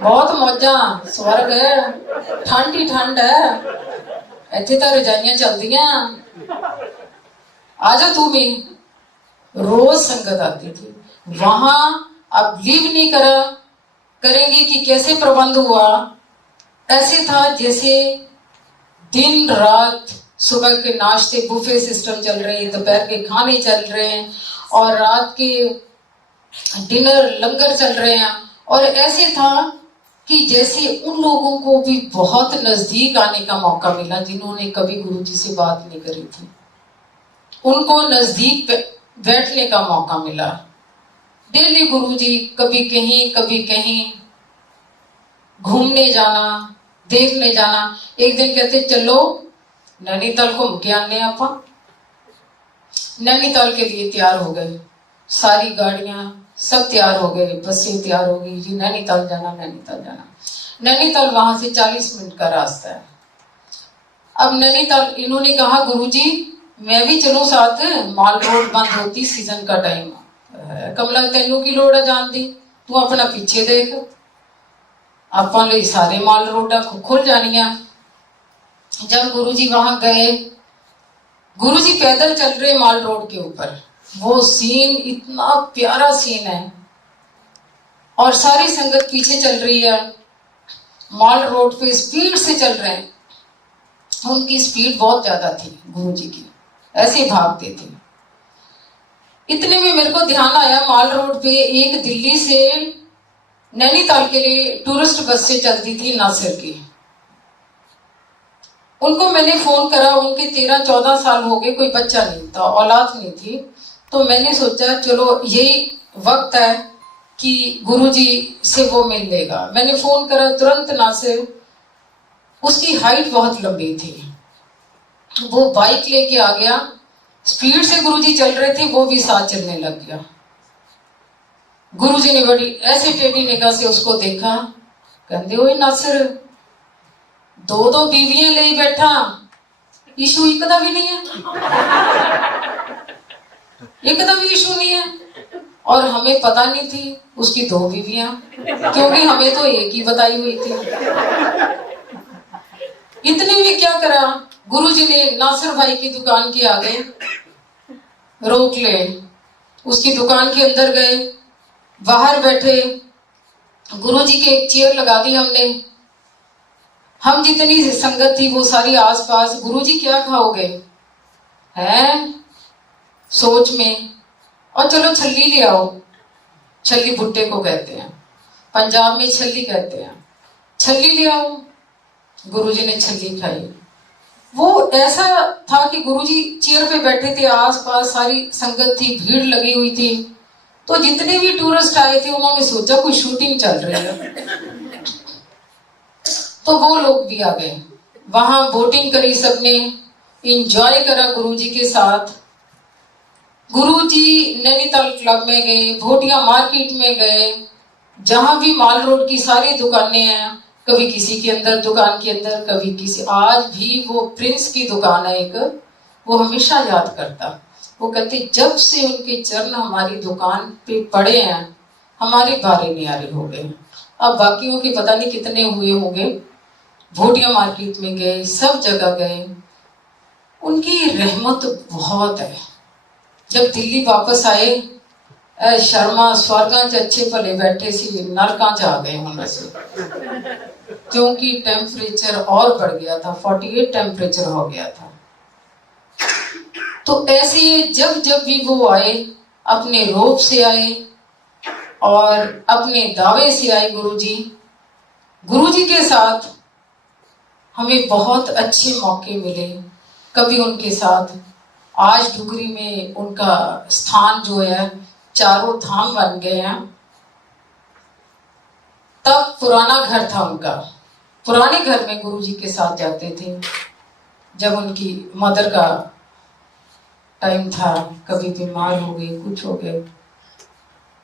बहुत मौजा, स्वर्ग है, ठंड ही ठंड है, इतने तो रजाइयां चलदियां, आजा तू भी। रोज संगत आती थी वहां। अब लीव नहीं करेंगे कि कैसे प्रबंध हुआ। ऐसे था जैसे दिन रात, सुबह के नाश्ते बुफे सिस्टम चल रहे हैं, दोपहर के खाने चल रहे हैं और रात के डिनर लंगर चल रहे हैं। और ऐसे था कि जैसे उन लोगों को भी बहुत नजदीक आने का मौका मिला जिन्होंने कभी गुरुजी से बात नहीं करी थी, उनको नजदीक बैठने का मौका मिला। डेली गुरुजी कभी कहीं घूमने जाना, देखने जाना। एक दिन कहते चलो नैनीताल घूम के आने आप। नैनीताल के लिए तैयार हो गए, सारी गाड़ियां सब तैयार हो गए, बसें तैयार हो गई जी, नैनीताल जाना नैनीताल जाना। नैनीताल वहां से 40 मिनट का रास्ता है। अब नैनीताल इन्होंने कहा गुरुजी मैं भी चलूं साथ, माल रोड बंद होती सीजन का टाइम। कमला तेनू की लोड़ है जान दी, तू अपना पीछे देख, ਆਪਾਂ ਲਈ सारे माल रोडा खुल जानिया। जब गुरुजी वहां गए, गुरुजी पैदल चल रहे माल रोड के ऊपर, वो सीन इतना प्यारा सीन है, और सारी संगत पीछे चल रही है, माल रोड पे स्पीड से चल रहे हैं। उनकी स्पीड बहुत ज्यादा थी गुरुजी की, ऐसे भागते थे। इतने में मेरे को ध्यान आया, माल रोड पे एक दिल्ली से नैनीताल के लिए टूरिस्ट बस से चलती थी नासिर की। उनको मैंने फोन करा, उनके 13-14 साल हो गए, कोई बच्चा नहीं था, औलाद नहीं थी। तो मैंने सोचा चलो यही वक्त है कि गुरुजी से वो मिल लेगा। मैंने फोन करा, तुरंत नासिर, उसकी हाइट बहुत लंबी थी, वो बाइक लेके आ गया, स्पीड से गुरुजी चल रहे थे, वो भी साथ चलने लग गया। गुरुजी ने बड़ी ऐसे टेढ़ी निगाह से उसको देखा, कहते ओए नासिर, दो बीवियां ले बैठा, इशू एक का भी नहीं है, एक का भी इशू नहीं है। और हमें पता नहीं थी उसकी 2 बीवियां, क्योंकि हमें तो एक ही बताई हुई थी। इतने में क्या करा, गुरुजी ने नासिर भाई की दुकान के आगे रोक ले, उसकी दुकान के अंदर गए, बाहर बैठे, गुरुजी के एक चेयर लगा दी हमने। हम जितनी संगत थी वो सारी आसपास, गुरुजी क्या खाओगे हैं सोच में, और चलो छल्ली ले आओ। छल्ली भुट्टे को कहते हैं, पंजाब में छल्ली कहते हैं, छल्ली ले आओ। गुरुजी ने छल्ली खाई। वो ऐसा था कि गुरुजी चेयर पे बैठे थे, आसपास सारी संगत थी, भीड़ लगी हुई थी। तो जितने भी टूरिस्ट आए थे उन्होंने सोचा कोई शूटिंग चल रही है, तो वो लोग भी आ गए। वहां बोटिंग करी सबने, इंजॉय करा गुरुजी के साथ। गुरुजी नैनीताल क्लब में गए, भोटिया मार्केट में गए, जहां भी माल रोड की सारी दुकानें हैं, कभी किसी के अंदर दुकान के अंदर, कभी किसी। आज भी वो प्रिंस की दुकान है एक, वो हमेशा याद करता। वो कहते जब से उनके चरण हमारी दुकान पे पड़े हैं, हमारे बारे न्यारे हो गए। अब बाकियों के पता नहीं कितने हुए होंगे। भोटिया मार्केट में गए, सब जगह गए, उनकी रहमत बहुत है। जब दिल्ली वापस आए, शर्मा स्वर्गा च अच्छे भले बैठे सी, नरका च आ गए होने से, क्योंकि टेम्परेचर और बढ़ गया था, 48 टेम्परेचर हो गया था। तो ऐसे जब जब भी वो आए, अपने रोब से आए और अपने दावे से आए गुरुजी के साथ हमें बहुत अच्छे मौके मिले। कभी उनके साथ, आज डुगरी में उनका स्थान जो है, चारों धाम बन गए हैं। तब पुराना घर था उनका, पुराने घर में गुरुजी के साथ जाते थे। जब उनकी मदर का टाइम था, कभी बीमार हो गए, कुछ हो गए,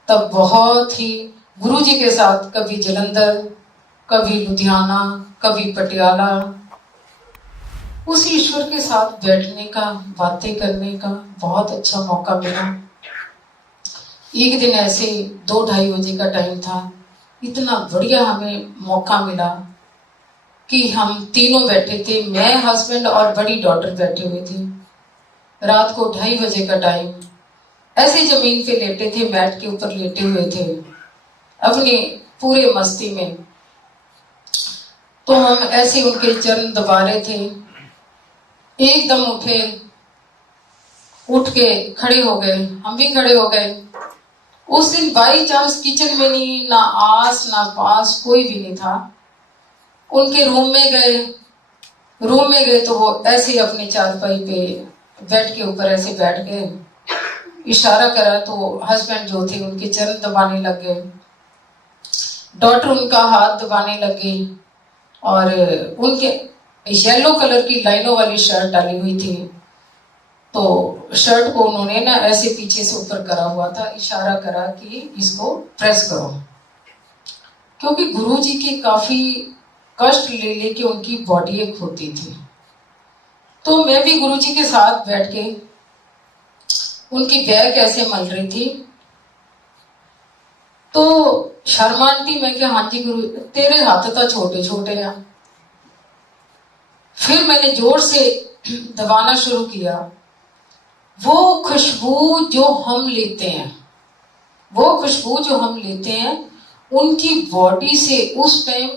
तब बहुत ही गुरुजी के साथ कभी जलंधर, कभी लुधियाना, कभी पटियाला, उस ईश्वर के साथ बैठने का, बातें करने का बहुत अच्छा मौका मिला। एक दिन ऐसे 2-2:30 बजे का टाइम था, इतना बढ़िया हमें मौका मिला कि हम तीनों बैठे थे, मैं, हस्बैंड और बड़ी डॉटर बैठे हुए थे। रात को 2:30 बजे का टाइम, ऐसे जमीन पे लेटे थे, मैट के ऊपर लेटे हुए थे अपने पूरे मस्ती में। तो हम ऐसे उनके चरण दबा रहे थे, एकदम उठ के खड़े हो गए, हम भी खड़े हो गए। उस दिन बाई चांस किचन में नहीं, ना आस ना पास कोई भी नहीं था। उनके रूम में गए तो वो ऐसे अपनी चारपाई पे बेड के ऊपर ऐसे बैठ गए, इशारा करा तो हस्बैंड जो थे उनके चरण दबाने लग गए, डॉटर उनका हाथ दबाने लगे, और उनके येलो कलर की लाइनों वाली शर्ट डाली हुई थी, तो शर्ट को उन्होंने ना ऐसे पीछे से ऊपर करा हुआ था, इशारा करा कि इसको प्रेस करो, क्योंकि गुरुजी की काफी कष्ट ले लेके उनकी बॉडी एक होती थी। तो मैं भी गुरुजी के साथ बैठ के उनकी बैक ऐसे मल रही थी। तो शर्मा आंटी, मैं क्या, हाँ जी गुरु, तेरे हाथ तो छोटे छोटे हैं। फिर मैंने जोर से दबाना शुरू किया। वो खुशबू जो हम लेते हैं, वो खुशबू जो हम लेते हैं, उनकी बॉडी से उस टाइम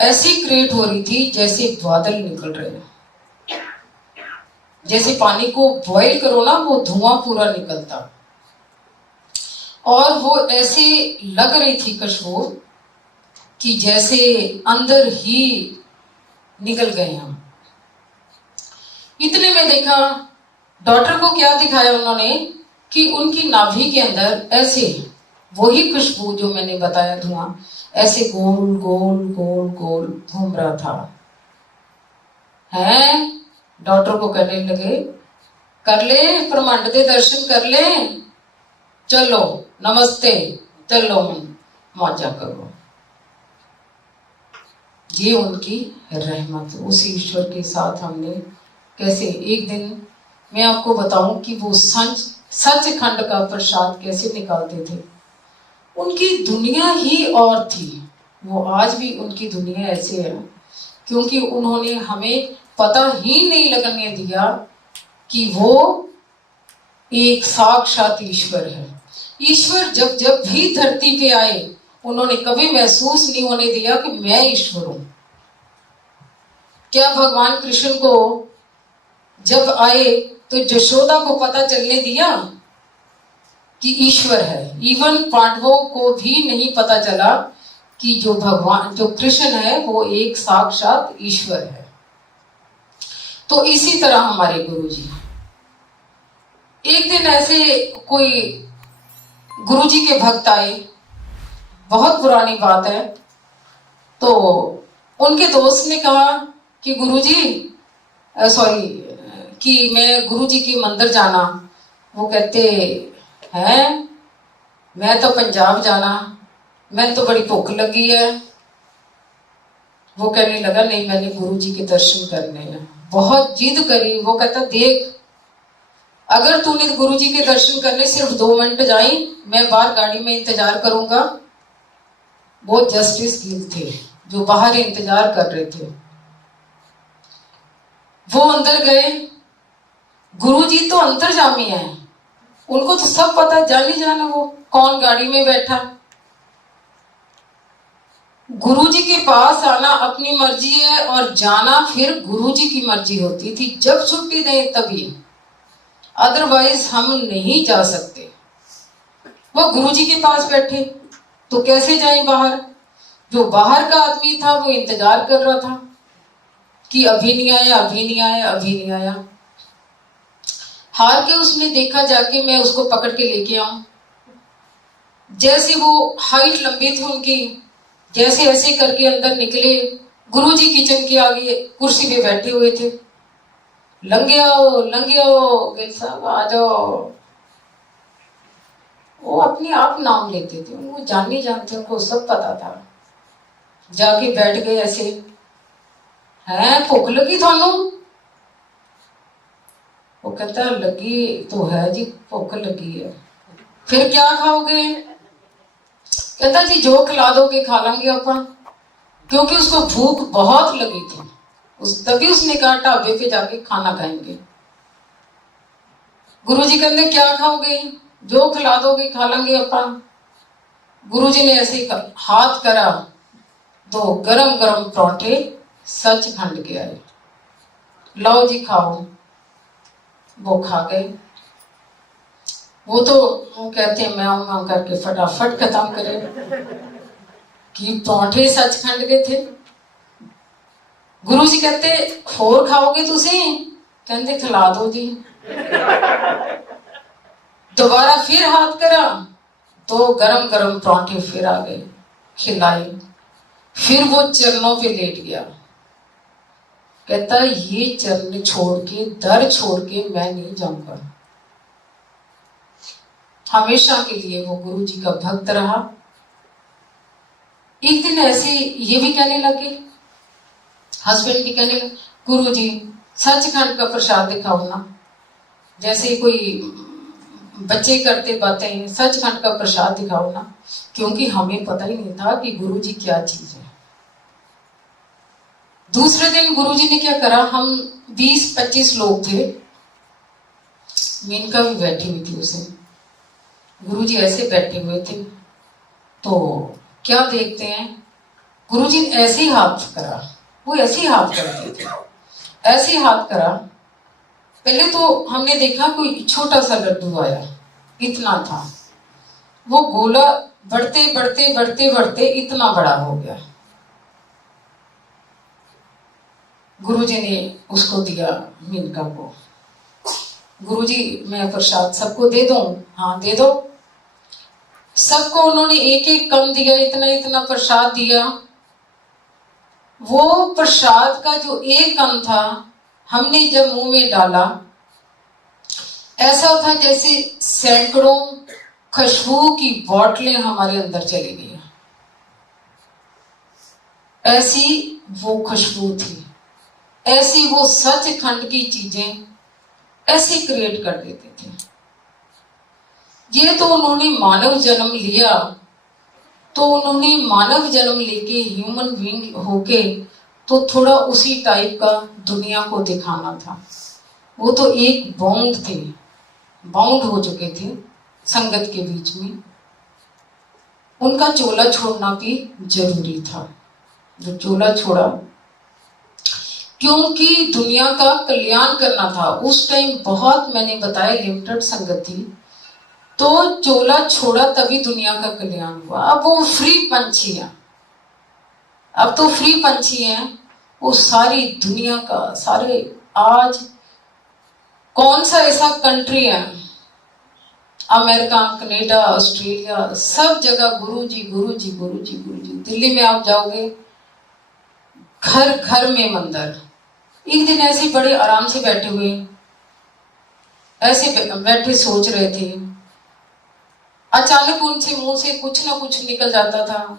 ऐसी क्रिएट हो रही थी जैसे बादल निकल रहे हैं, जैसे पानी को बॉईल करो ना, वो धुआं पूरा निकलता, और वो ऐसे लग रही थी खुशबू कि जैसे अंदर ही निकल गए हम। इतने में देखा, डॉक्टर को क्या दिखाया उन्होंने कि उनकी नाभि के अंदर ऐसे वही खुशबू जो मैंने बताया, धुआं ऐसे गोल गोल गोल गोल घूम रहा था। है, डॉक्टर को कहने लगे, कर ले ब्रह्मांड के दर्शन कर ले, चलो नमस्ते, चलो मौजा करो। ये उनकी रहमत, उस ईश्वर के साथ हमने कैसे एक दिन, मैं आपको बताऊं कि वो सच खंड का प्रसाद कैसे निकालते थे। उनकी दुनिया ही और थी, वो आज भी उनकी दुनिया ऐसे है, क्योंकि उन्होंने हमें पता ही नहीं लगने दिया कि वो एक साक्षात ईश्वर है। ईश्वर जब जब भी धरती पे आए, उन्होंने कभी महसूस नहीं होने दिया कि मैं ईश्वर हूं। क्या भगवान कृष्ण को जब आए तो यशोदा को पता चलने दिया कि ईश्वर है? इवन पांडवों को भी नहीं पता चला कि जो भगवान, जो कृष्ण है, वो एक साक्षात ईश्वर है। तो इसी तरह हमारे गुरुजी, एक दिन ऐसे कोई गुरुजी के भक्त आए, बहुत पुरानी बात है। तो उनके दोस्त ने कहा कि गुरुजी, सॉरी, कि मैं गुरुजी के मंदिर जाना। वो कहते हैं, मैं तो पंजाब जाना, मैं तो बड़ी भूख लगी है। वो कहने लगा, नहीं, मैंने गुरुजी के दर्शन करने हैं। बहुत जिद करी। वो कहता, देख, अगर तूने गुरुजी के दर्शन करने सिर्फ 2 मिनट जाई, मैं बाहर गाड़ी में इंतजार करूंगा। वो जस्टिस गिल थे जो बाहर इंतजार कर रहे थे। वो अंदर गए। गुरुजी तो अंतर्जामी है, उनको तो सब पता, जानी जाना वो कौन गाड़ी में बैठा। गुरुजी के पास आना अपनी मर्जी है, और जाना फिर गुरुजी की मर्जी होती थी। जब छुट्टी दें तभी, अदरवाइज हम नहीं जा सकते। वो गुरुजी के पास बैठे तो कैसे जाएं बाहर? जो बाहर का आदमी था वो इंतजार कर रहा था कि अभी नहीं आया, अभी नहीं आया, अभी नहीं आया। हार के उसने देखा जाके मैं उसको पकड़ के लेके आऊं। जैसे वो हाइट लंबी थी उनकी, जैसे ऐसे करके अंदर निकले। गुरुजी किचन के आगे कुर्सी पे बैठे हुए थे। लंगे आओ, लंगे आओ, गिल साहब आ जाओ। वो अपने आप नाम लेते थे, उनको जानते जानते, उनको सब पता था। जाके बैठ गए ऐसे। है, भूख लगी थानू? वो कहता, लगी तो है जी, भूख लगी है। फिर क्या खाओगे? कहता, जी जो खिला दोगे खा लेंगे अपन, क्योंकि उसको भूख बहुत लगी थी। तभी उसने कहा ढाबे पे जाके खाना खाएंगे। गुरुजी कहते, क्या खाओगे? जो खिला दोगे खा लेंगे अपन। गुरुजी ने ऐसे हाथ करा, तो गरम गरम परांठे सचखंड के आए। लो जी खाओ। वो खा गए। वो तो वो कहते हैं मैं करके फटाफट खत्म करे कि परांठे सचखंड के थे। गुरुजी कहते, होर खाओगे तुसी? कहते, खिला दो जी। दोबारा फिर हाथ करा, तो गरम गरम परांठे फिर आ गए, खिलाए। फिर वो चरणों पे लेट गया। कहता ये चरण छोड़ के, दर छोड़ के मैं नहीं जाऊंगा। हमेशा के लिए वो गुरु जी का भक्त रहा। एक दिन ऐसे ये भी कहने लगे, हस्बैंड भी कहने लगे, गुरु जी सचखंड का प्रसाद दिखाओ ना। जैसे कोई बच्चे करते बातें, सचखंड का प्रसाद दिखाओ ना। क्योंकि हमें पता ही नहीं था कि गुरु जी क्या चीज है। दूसरे दिन गुरु जी ने क्या करा, हम 20-25 लोग थे, मेनका भी बैठी हुई थी उसे। गुरु जी ऐसे बैठे हुए थे, तो क्या देखते हैं, गुरु जी ने ऐसे ही हाथ करा। वो ऐसे ही हाथ करते थे, ऐसे ही हाथ करा। पहले तो हमने देखा कोई छोटा सा लड्डू आया, इतना था। वो गोला बढ़ते बढ़ते बढ़ते बढ़ते इतना बड़ा हो गया। गुरुजी ने उसको दिया, मीनका को। गुरुजी मैं प्रसाद सबको दे दूं? हाँ दे दो। सबको उन्होंने एक एक कम दिया, इतना इतना प्रसाद दिया। वो प्रसाद का जो एक कम था, हमने जब मुंह में डाला, ऐसा था जैसे सैकड़ों खुशबू की बोतलें हमारे अंदर चली गई। ऐसी वो खुशबू थी, ऐसी वो सचखंड की चीजें ऐसे क्रिएट कर देते थे। ये तो उन्होंने मानव जन्म लिया, तो उन्होंने मानव जन्म लेके ह्यूमन बीइंग होके तो थोड़ा उसी टाइप का दुनिया को दिखाना था। वो तो एक बाउंड थे, बाउंड हो चुके थे संगत के बीच में। उनका चोला छोड़ना भी जरूरी था। जो चोला छोड़ा, क्योंकि दुनिया का कल्याण करना था। उस टाइम बहुत, मैंने बताया, लिमिटेड संगत थी, तो चोला छोड़ा तभी दुनिया का कल्याण हुआ। अब वो फ्री पंछी है, अब तो फ्री पंछी हैं। वो सारी दुनिया का, सारे, आज कौन सा ऐसा कंट्री है, अमेरिका, कनाडा, ऑस्ट्रेलिया, सब जगह गुरु जी गुरु जी गुरु जी गुरु जी। दिल्ली में आप जाओगे, घर घर में मंदिर। एक दिन ऐसे बड़े आराम से बैठे हुए, ऐसे बैठे सोच रहे थे, अचानक उनसे मुंह से कुछ ना कुछ निकल जाता था,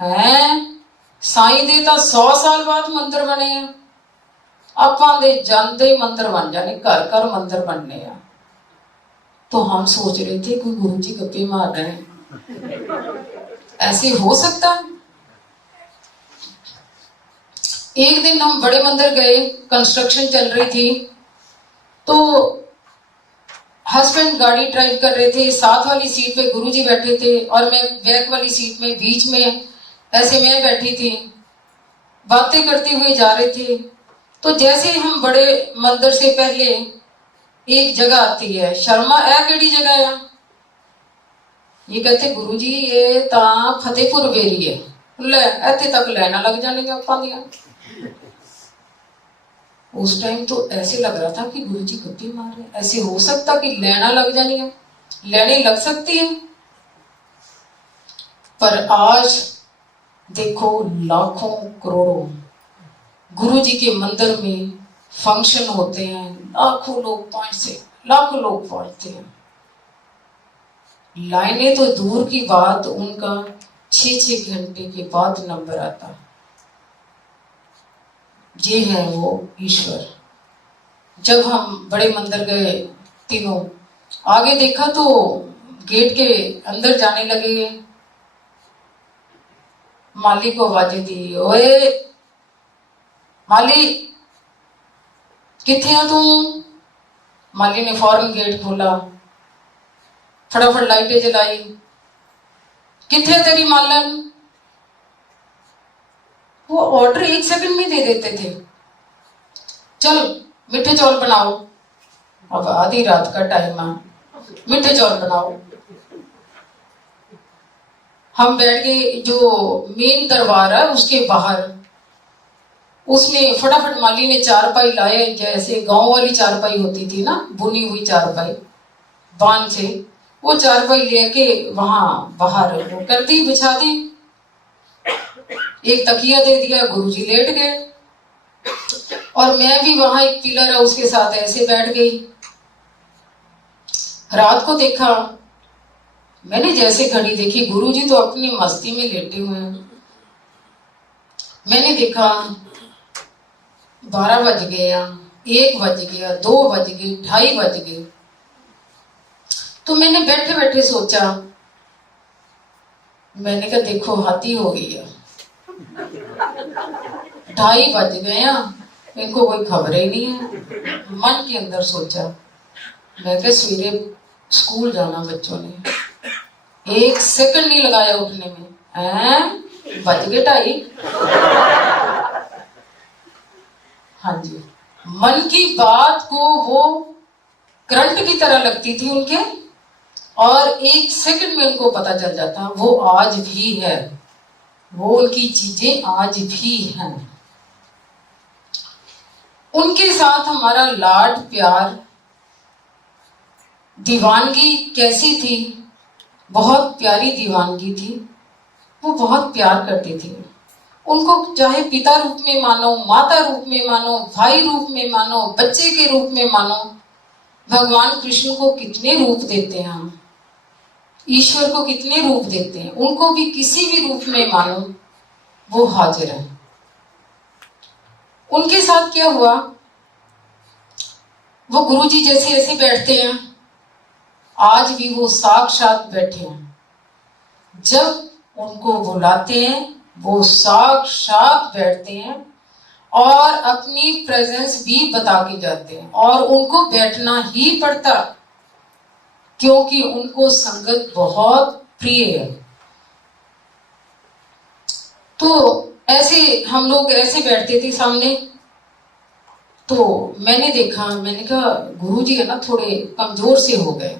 हैं साईं दे तो 100 साल बाद मंदिर बने हैं, आपां दे जानते ही मंदिर बन जाने, घर घर मंदिर बनने हैं। तो हम सोच रहे थे कोई गुरु जी गप्पे मार रहे हैं, ऐसे हो सकता है? एक दिन हम बड़े मंदिर गए, कंस्ट्रक्शन चल रही थी, तो हस्बैंड गाड़ी ड्राइव कर रहे थे, साथ वाली सीट पे गुरुजी बैठे थे और मैं बैक वाली सीट में बीच में ऐसे मैं बैठी थी। बातें करते हुए जा रहे थे, तो जैसे हम बड़े मंदिर से पहले एक जगह आती है, शर्मा ए केड़ी जगह है? ये कहते गुरुजी ये ता फतेहपुर बेरी है। ले इत्थे तक लैना लग जाने आपां दियां। उस टाइम तो ऐसे लग रहा था कि गुरुजी गप्पे मार रहे। ऐसे हो सकता कि लैना लग जानी है, लैने लग सकती है। पर आज देखो लाखों करोड़ों गुरुजी के मंदिर में फंक्शन होते हैं, लाखों लोग पहुंचते, लाखों लोग पहुंचते हैं। लाइनें तो दूर की बात, उनका 6-6 घंटे के बाद नंबर आता। ये है वो ईश्वर। जब हम बड़े मंदिर गए तीनों, आगे देखा तो गेट के अंदर जाने लगे, माली को आवाजें दी, ओए माली किथे है तू? माली ने फौरन गेट खोला, फटाफट लाइटें जलाई, किथे तेरी मालन? वो ऑर्डर 1 सेकंड में दे देते थे, चल मीठे चौल बनाओ। अब आधी रात का टाइम है, मीठे चौल बनाओ। हम बैठ गए, जो मेन दरबार है उसके बाहर, उसमें फटाफट माली ने चारपाई लाए, जैसे गांव वाली चारपाई होती थी ना, बुनी हुई चारपाई बांध से, वो चारपाई लेके वहां बाहर वो कर दी, बिछा दी, एक तकिया दे दिया, गुरुजी लेट गए। और मैं भी वहां एक पिलर है उसके साथ ऐसे बैठ गई। रात को देखा, मैंने जैसे घड़ी देखी, गुरुजी तो अपनी मस्ती में लेटे हुए हैं। मैंने देखा 12 बज गया, 1 बज गया, 2 बज गए, 2:30 बज गए। तो मैंने बैठे बैठे सोचा, मैंने कहा देखो हाथी हो गई है, 2:30 बज गए, इनको कोई खबर ही नहीं है। मन के अंदर सोचा, मैं क्या सवेरे स्कूल जाना बच्चों ने, 1 सेकंड नहीं लगाया उठने में, बज गए 2:30। हाँ जी, मन की बात को वो करंट की तरह लगती थी उनके, और 1 सेकंड में उनको पता चल जाता। वो आज भी है, वो उनकी चीजें आज भी हैं। उनके साथ हमारा लाड प्यार, दीवानगी कैसी थी, बहुत प्यारी दीवानगी थी। वो बहुत प्यार करते थे। उनको चाहे पिता रूप में मानो, माता रूप में मानो, भाई रूप में मानो, बच्चे के रूप में मानो। भगवान कृष्ण को कितने रूप देते हैं हम, ईश्वर को कितने रूप देते हैं, उनको भी किसी भी रूप में मानो, वो हाजिर है। उनके साथ क्या हुआ, वो गुरुजी जैसे ऐसे बैठते हैं, आज भी वो साक्षात बैठे हैं। जब उनको बुलाते हैं वो साक्षात बैठते हैं और अपनी प्रेजेंस भी बता के जाते हैं, और उनको बैठना ही पड़ता क्योंकि उनको संगत बहुत प्रिय है। तो ऐसे हम लोग ऐसे बैठते थे सामने। तो मैंने देखा, मैंने कहा गुरुजी है ना थोड़े कमजोर से हो गए।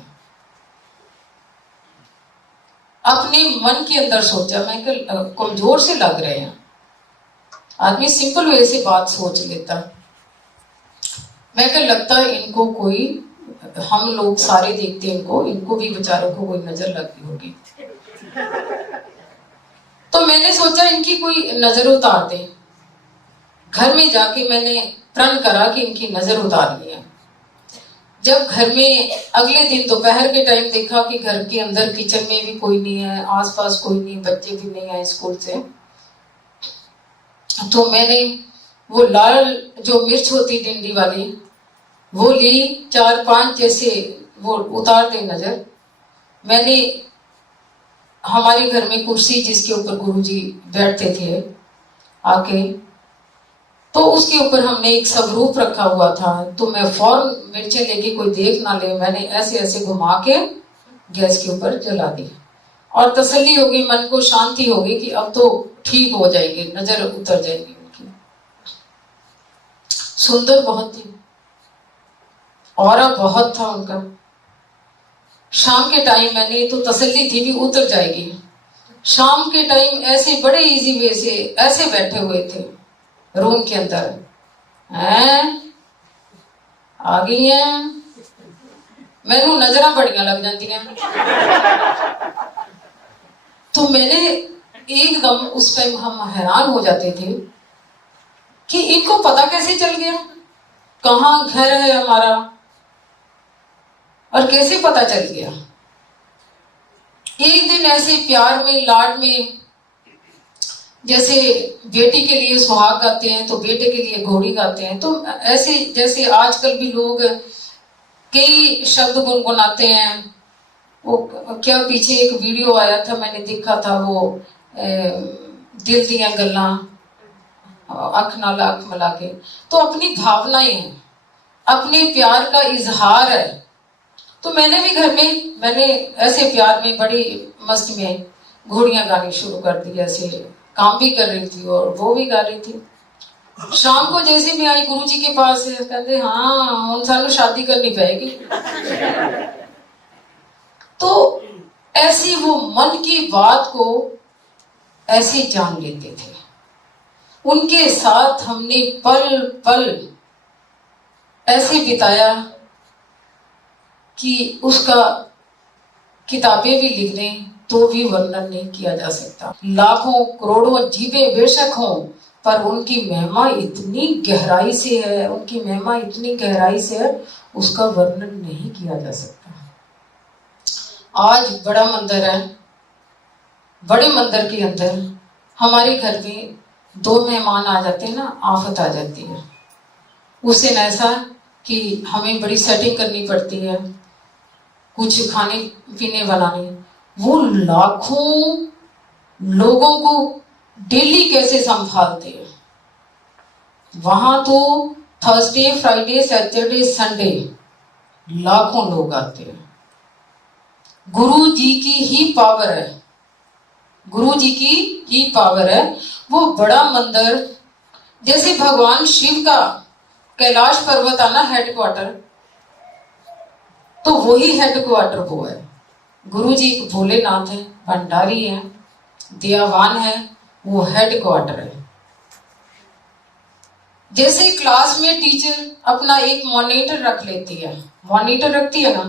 अपने मन के अंदर सोचा, मैं कमजोर से लग रहे हैं। आदमी सिंपल वे से बात सोच लेता। मैं क्या लगता है इनको कोई, हम लोग सारे देखते हैं इनको, इनको भी बेचारों को कोई नजर लगी होगी। तो मैंने सोचा इनकी कोई नजर उतार दे। घर में जाके मैंने प्रण करा कि इनकी नजर उतारनी है। जब घर में अगले दिन दोपहर के टाइम देखा कि घर के अंदर किचन में भी कोई नहीं है, आसपास कोई नहीं, बच्चे भी नहीं आए स्कूल से, तो मैंने वो लाल जो मिर्च होती डिंडी वाली वो ली, 4-5 जैसे वो उतार दे नजर। मैंने हमारे घर में कुर्सी जिसके ऊपर गुरुजी बैठते थे आके, तो उसके ऊपर हमने एक स्वरूप रखा हुआ था। तो मैं फौरन मिर्चें लेके कोई देख ना ले, मैंने ऐसे ऐसे घुमा के गैस के ऊपर जला दी, और तसल्ली हो गई, मन को शांति हो गई कि अब तो ठीक हो जाएंगे, नजर उतर जाएगी उनकी। सुंदर बहुत थी, औरा बहुत था उनका। शाम के टाइम मैंने तो तसल्ली थी भी उतर जाएगी। शाम के टाइम ऐसे बड़े इजी वे से ऐसे बैठे हुए थे रूम के अंदर, आ गई हैं, मैनू नजर बड़ियां लग जाती। तो मैंने एकदम उस टाइम हम हैरान हो जाते थे कि इनको पता कैसे चल गया कहाँ घर है हमारा, और कैसे पता चल गया। एक दिन ऐसे प्यार में लाड में, जैसे बेटी के लिए सुहाग गाते हैं तो बेटे के लिए घोड़ी गाते हैं, तो ऐसे जैसे आजकल भी लोग कई शब्द गुनगुनाते हैं। वो क्या पीछे एक वीडियो आया था, मैंने देखा था, वो दिल दिया गल्ला अख नाल अख मिला के, तो अपनी भावनाएं हैं, अपने प्यार का इजहार है। तो मैंने भी घर में, मैंने ऐसे प्यार में बड़ी मस्ती में घोड़ियां गानी शुरू कर दी, ऐसे काम भी कर रही थी और वो भी गा रही थी। शाम को जैसे मैं आई गुरुजी के पास, कहते हाँ हुण सानू शादी करनी पड़ेगी। तो ऐसी वो मन की बात को ऐसे जान लेते थे। उनके साथ हमने पल पल ऐसे बिताया कि उसका किताबें भी लिख दें तो भी वर्णन नहीं किया जा सकता। लाखों करोड़ों जीवें बेशक हों, पर उनकी महिमा इतनी गहराई से है, उनकी महिमा इतनी गहराई से है, उसका वर्णन नहीं किया जा सकता। आज बड़ा मंदिर है, बड़े मंदिर के अंदर हमारे घर में 2 मेहमान आ जाते हैं ना, आफत आ जाती है। उस दिन ऐसा कि हमें बड़ी सेटिंग करनी पड़ती है, कुछ खाने पीने बनाने। वो लाखों लोगों को डेली कैसे संभालते हैं। वहां तो थर्सडे, फ्राइडे, सैटरडे, संडे लाखों लोग आते हैं। गुरु जी की ही पावर है, गुरु जी की ही पावर है। वो बड़ा मंदिर, जैसे भगवान शिव का कैलाश पर्वत आना हेडक्वार्टर, तो वही हेडक्वार्टर वो है। गुरु जी भोलेनाथ है, भंडारी है, दयावान है, वो हेडक्वार्टर है। जैसे क्लास में टीचर अपना एक मॉनिटर रख लेती है, मॉनिटर रखती है ना,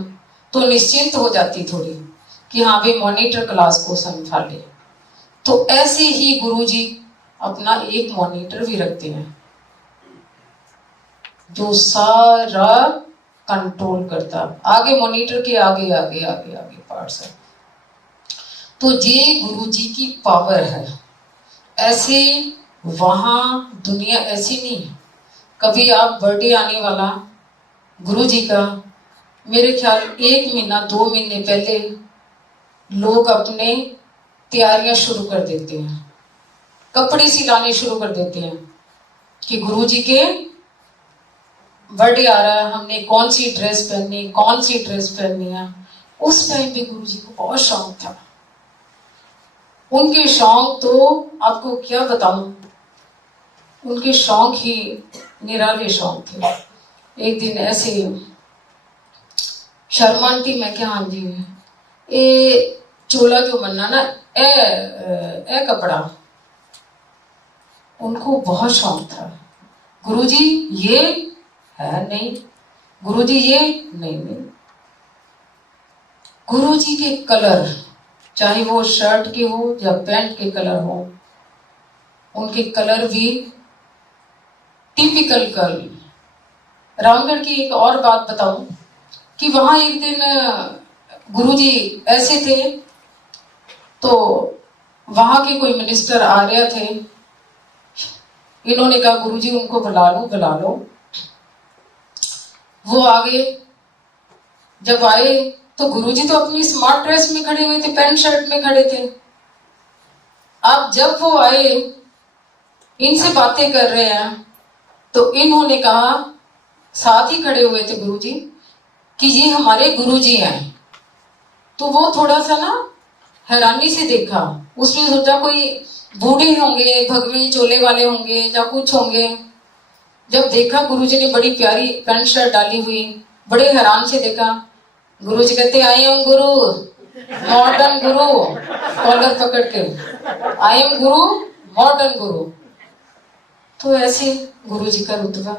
तो निश्चिंत हो जाती थोड़ी कि हाँ भाई मॉनिटर क्लास को संभाले। तो ऐसे ही गुरुजी अपना एक मॉनिटर भी रखते हैं जो सारा कंट्रोल करता, आगे मॉनिटर के आगे आगे आगे आगे पार्ट्स है। तो ये गुरुजी की पावर है। ऐसे वहां दुनिया ऐसी नहीं है। कभी आप बर्थडे आने वाला गुरुजी का, मेरे ख्याल 1 महीना 2 महीने पहले लोग अपने तैयारियां शुरू कर देते हैं, कपड़े सिलाने शुरू कर देते हैं कि गुरुजी के बर्थडे आ रहा है, हमने कौन सी ड्रेस पहननी, कौन सी ड्रेस पहननी है। उस टाइम पे गुरुजी को बहुत शौक था। उनके शौक तो आपको क्या बताऊं, उनके शौक ही निराले शौक थे। एक दिन ऐसे शर्मा आंटी, मैं क्या, हाँ जी, ये चोला जो बनना ना, ए कपड़ा, उनको बहुत शौक था। गुरुजी ये है नहीं, गुरुजी ये नहीं नहीं। गुरुजी के कलर, चाहे वो शर्ट के हो या पैंट के कलर हो, उनके कलर भी टिपिकल कलर। रामगढ़ की एक और बात बताऊं कि वहां एक दिन गुरुजी ऐसे थे, तो वहां के कोई मिनिस्टर आ रहे थे। इन्होंने कहा गुरुजी उनको बुला लो बुला लो। वो आगे जब आए तो गुरुजी तो अपनी स्मार्ट ड्रेस में खड़े हुए थे, पैंट शर्ट में खड़े थे। अब जब वो आए, इनसे बातें कर रहे हैं, तो इन्होंने कहा, साथ ही खड़े हुए थे गुरुजी, कि ये हमारे गुरुजी हैं। तो वो थोड़ा सा ना हैरानी से देखा, उसने सोचा कोई बूढ़े होंगे, भगवे चोले वाले होंगे या कुछ होंगे। जब देखा गुरुजी ने बड़ी प्यारी पैंट शर्ट डाली हुई, बड़े हैरान से देखा। गुरुजी कहते, I am Guru, modern Guru, collar पकड़ के, आई एम गुरु, मॉडर्न गुरु। तो ऐसे गुरुजी का रुतबा,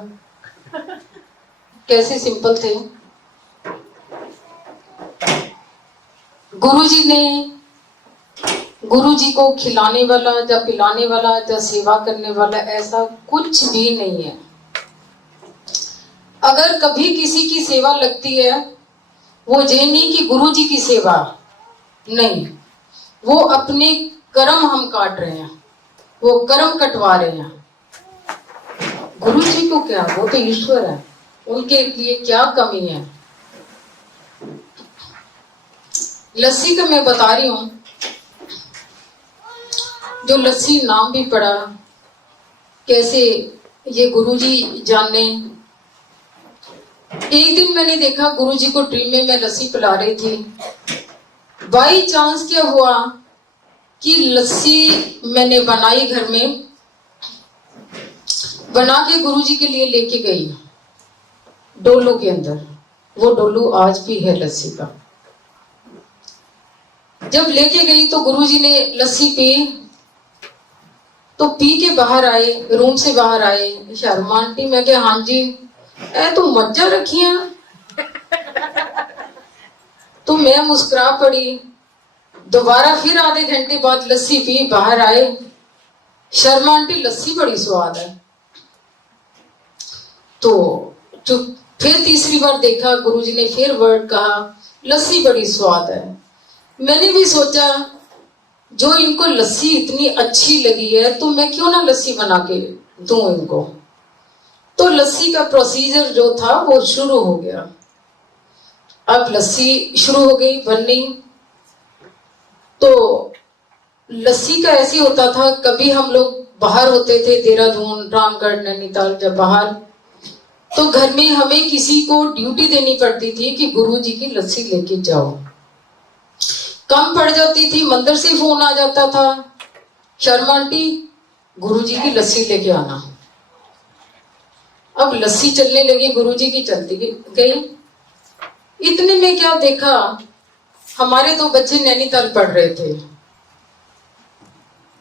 कैसे सिंपल थे। गुरुजी को खिलाने वाला या पिलाने वाला या सेवा करने वाला ऐसा कुछ भी नहीं है। अगर कभी किसी की सेवा लगती है, वो ये नहीं कि गुरुजी की सेवा नहीं, वो अपने कर्म हम काट रहे हैं, वो कर्म कटवा रहे हैं। गुरुजी को क्या, वो तो ईश्वर है, उनके लिए क्या कमी है। लस्सी का मैं बता रही हूं, जो लस्सी नाम भी पड़ा, कैसे ये गुरुजी जाने। एक दिन मैंने देखा गुरुजी को ड्रीम में मैं लस्सी पिला रही थी। बाई चांस क्या हुआ कि लस्सी मैंने बनाई, घर में बना के गुरुजी के लिए लेके गई डोलू के अंदर। वो डोलू आज भी है लस्सी का। जब लेके गई तो गुरुजी ने लस्सी पी, तो पी के बाहर आए, रूम से बाहर आए। शर्मा आंटी, मैं क्या, हाँ जी, ए तो मज्जा रखिया। तो मैं मुस्कुरा पड़ी। दोबारा फिर आधे घंटे बाद लस्सी पी बाहर आए। शर्मा आंटी लस्सी बड़ी स्वाद है। तो जो फिर तीसरी बार देखा, गुरुजी ने फिर वर्ड कहा लस्सी बड़ी स्वाद है। मैंने भी सोचा जो इनको लस्सी इतनी अच्छी लगी है तो मैं क्यों ना लस्सी बना के दूं इनको। तो लस्सी का प्रोसीजर जो था वो शुरू हो गया। अब लस्सी शुरू हो गई बननी। तो लस्सी का ऐसे होता था, कभी हम लोग बाहर होते थे, देहरादून, रामगढ़, नैनीताल, जब बाहर, तो घर में हमें किसी को ड्यूटी देनी पड़ती थी कि गुरुजी की लस्सी लेके जाओ। कम पड़ जाती थी, मंदिर से फोन आ जाता था, शर्मा आंटी गुरुजी की लस्सी लेके आना। अब लस्सी चलने लगी, गुरुजी की चलती गई। इतने में क्या देखा, हमारे दो बच्चे नैनीताल पढ़ रहे थे,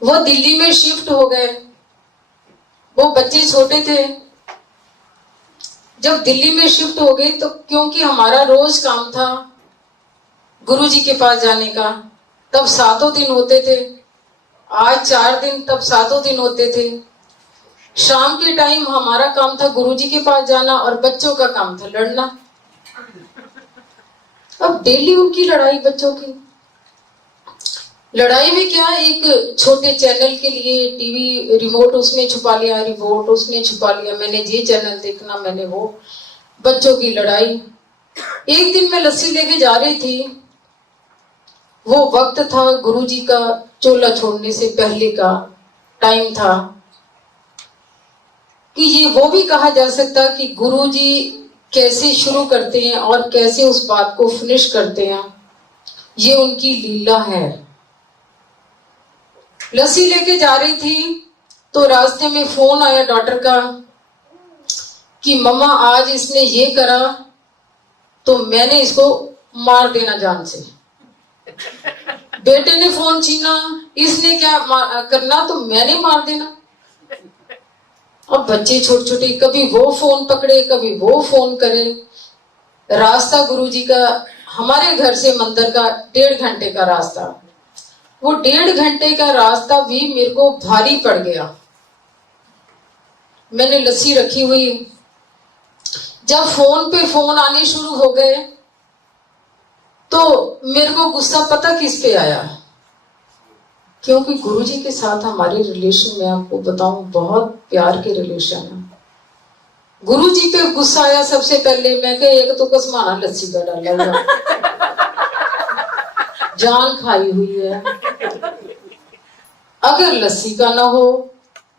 वो दिल्ली में शिफ्ट हो गए। वो बच्चे छोटे थे। जब दिल्ली में शिफ्ट हो गए तो क्योंकि हमारा रोज काम था गुरुजी के पास जाने का, तब 7 दिन होते थे, आज 4 दिन, तब 7 दिन होते थे। शाम के टाइम हमारा काम था गुरुजी के पास जाना और बच्चों का काम था लड़ना। अब डेली उनकी लड़ाई, बच्चों की लड़ाई में क्या, एक छोटे चैनल के लिए टीवी रिमोट उसने छुपा लिया, रिमोट उसने छुपा लिया, मैंने ये चैनल देखना, मैंने वो, बच्चों की लड़ाई। एक दिन मैं लस्सी लेके जा रही थी, वो वक्त था गुरुजी का चोला छोड़ने से पहले का टाइम था, कि ये वो भी कहा जा सकता कि गुरुजी कैसे शुरू करते हैं और कैसे उस बात को फिनिश करते हैं, ये उनकी लीला है। लस्सी लेके जा रही थी तो रास्ते में फोन आया डॉक्टर का कि मम्मा आज इसने ये करा तो मैंने इसको मार देना जान से। बेटे ने फोन छीना, इसने क्या करना तो मैंने मार देना। अब बच्चे छोटे छोटे, कभी वो फोन पकड़े, कभी वो फोन करे। रास्ता गुरुजी का हमारे घर से मंदिर का 1.5 घंटे का रास्ता, वो 1.5 घंटे का रास्ता भी मेरे को भारी पड़ गया। मैंने लस्सी रखी हुई, जब फोन पे फोन आने शुरू हो गए तो मेरे को गुस्सा पता किस पे आया, क्योंकि गुरुजी के साथ हमारे रिलेशन में आपको बताऊं बहुत प्यार के रिलेशन है। गुरुजी पे गुस्सा आया सबसे पहले। मैं कहा एक तो कसमाना लस्सी का डाला हुआ, जान खाई हुई है, अगर लस्सी का ना हो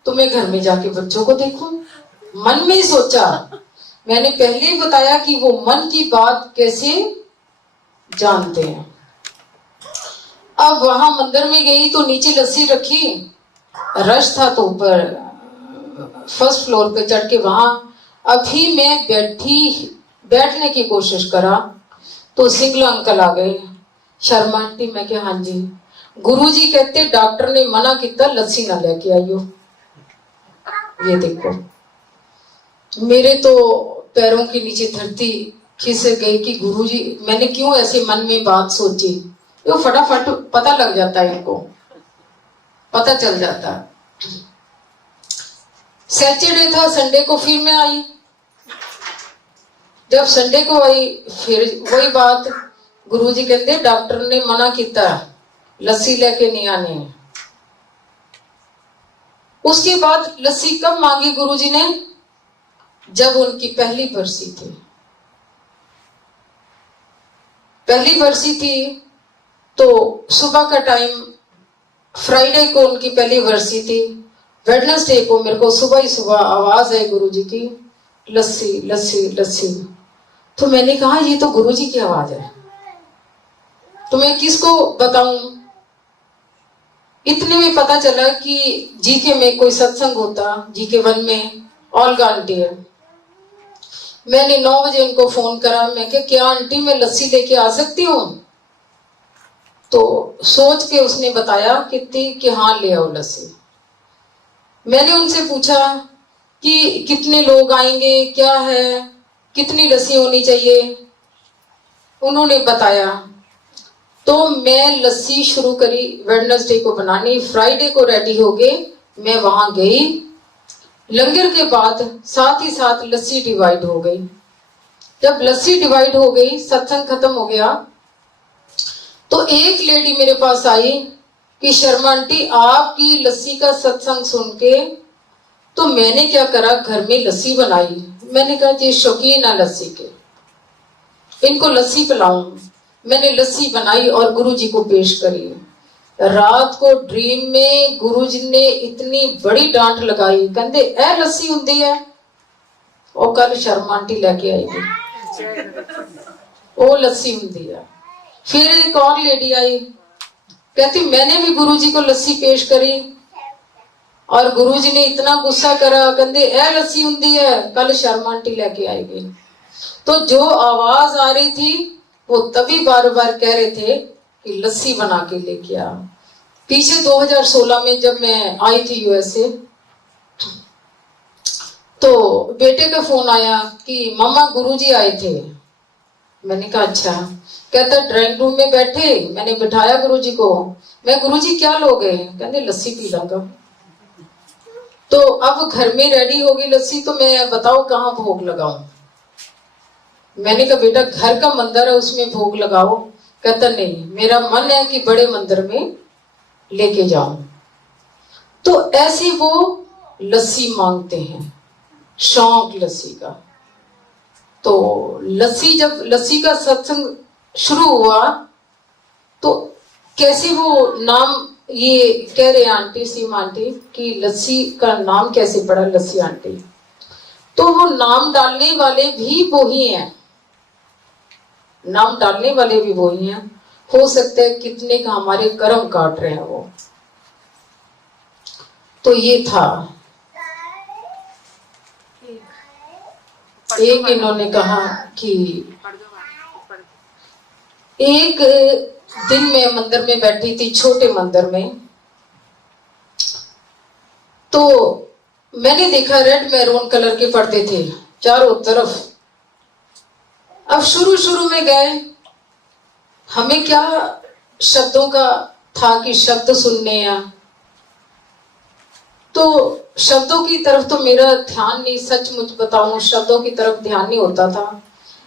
तो मैं घर में जाके बच्चों को देखूं। मन में ही सोचा, मैंने पहले ही बताया कि वो मन की बात कैसे जानते हैं। अब वहां मंदिर में गई तो नीचे लस्सी रखी, रश था तो ऊपर फर्स्ट फ्लोर पे चढ़ के वहां अभी मैं बैठने की कोशिश करा तो सिंगला अंकल आ गए। शर्मा आंटी, मैं क्या, हाँ जी। गुरुजी कहते डॉक्टर ने मना किया लस्सी ना लेके आइयो। ये देखो, मेरे तो पैरों के नीचे धरती खिसक गई कि गुरुजी, मैंने क्यों ऐसे मन में बात सोची। वो फटाफट पता लग जाता है, इनको पता चल जाता है। सैटरडे था, संडे को फिर मैं आई। जब संडे को आई फिर वही बात, गुरुजी कहते डॉक्टर ने मना किया लस्सी लेके नहीं आनी। उसके बाद लस्सी कब मांगी गुरुजी ने, जब उनकी पहली बरसी थी। पहली बरसी थी तो सुबह का टाइम, फ्राइडे को उनकी पहली बरसी थी। वेडनेसडे को मेरे को सुबह ही सुबह आवाज है गुरुजी की, लस्सी लस्सी लस्सी। तो मैंने कहा ये तो गुरुजी की आवाज है, तो मैं किसको बताऊं। इतने में पता चला कि जीके में कोई सत्संग होता, जीके 1 में ऑल्गा आंटी है। मैंने 9 बजे उनको फोन करा, मैं क्या आंटी मैं लस्सी लेके आ सकती हूँ। तो सोच के उसने बताया कि हाँ ले आओ लस्सी। मैंने उनसे पूछा कि कितने लोग आएंगे, क्या है, कितनी लस्सी होनी चाहिए। उन्होंने बताया तो मैं लस्सी शुरू करी वेडनेसडे को बनानी। फ्राइडे को रेडी हो गए मैं वहां गई। लंगर के बाद साथ ही साथ लस्सी डिवाइड हो गई। जब लस्सी डिवाइड हो गई, सत्संग खत्म हो गया, तो एक लेडी मेरे पास आई कि शर्मा आंटी, आपकी लस्सी का सत्संग सुन के तो मैंने क्या करा, घर में लस्सी बनाई। मैंने कहा ये शौकीन है लस्सी के, इनको लस्सी पिलाऊं। मैंने लस्सी बनाई और गुरुजी को पेश करी। रात को ड्रीम में गुरुजी ने इतनी बड़ी डांट लगाई, कहते ए लस्सी हुंदी है, वो कल शर्मा आंटी लेके आई थी, वो लस्सी हुंदी है। फिर एक और लेडी आई, कहती मैंने भी गुरुजी को लस्सी पेश करी और गुरुजी ने इतना गुस्सा करा, कहते ए लस्सी हुंदी है, कल शर्मा आंटी लेके आएगी। तो जो आवाज आ रही थी वो तभी बार बार कह रहे थे कि लस्सी बना के लेके आ। पीछे 2016 में जब मैं आई थी यूएसए, तो बेटे का फोन आया कि मम्मा गुरुजी आए थे। मैंने कहा अच्छा। कहता ड्राइंग रूम में बैठे, मैंने बिठाया गुरुजी को। मैं गुरुजी क्या लोगे, कहते लस्सी पी लूंगा। तो अब घर में रेडी होगी लस्सी, तो मैं बताओ कहाँ भोग लगाऊं। मैंने कहा बेटा घर का मंदिर है उसमें भोग लगाओ। कहता नहीं, मेरा मन है कि बड़े मंदिर में लेके जाऊं। तो ऐसे वो लस्सी मांगते हैं, शौक लस्सी का। तो लस्सी, जब लस्सी का सत्संग शुरू हुआ तो कैसे वो नाम ये कह रहे आंटी, सीमा आंटी, कि लस्सी का नाम कैसे पड़ा लस्सी आंटी। तो वो नाम डालने वाले भी वही हैं, नाम डालने वाले भी वही हैं। हो सकता है कितने का हमारे कर्म काट रहे हैं वो। तो ये था। एक इन्होंने कहा कि एक दिन मैं मंदिर में बैठी थी, छोटे मंदिर में, तो मैंने देखा रेड मैरून कलर के पर्दे थे चारों तरफ। अब शुरू शुरू में गए, हमें क्या शब्दों का था कि शब्द सुनने हैं, तो शब्दों की तरफ तो मेरा ध्यान नहीं, सचमुच बताऊं शब्दों की तरफ ध्यान नहीं होता था।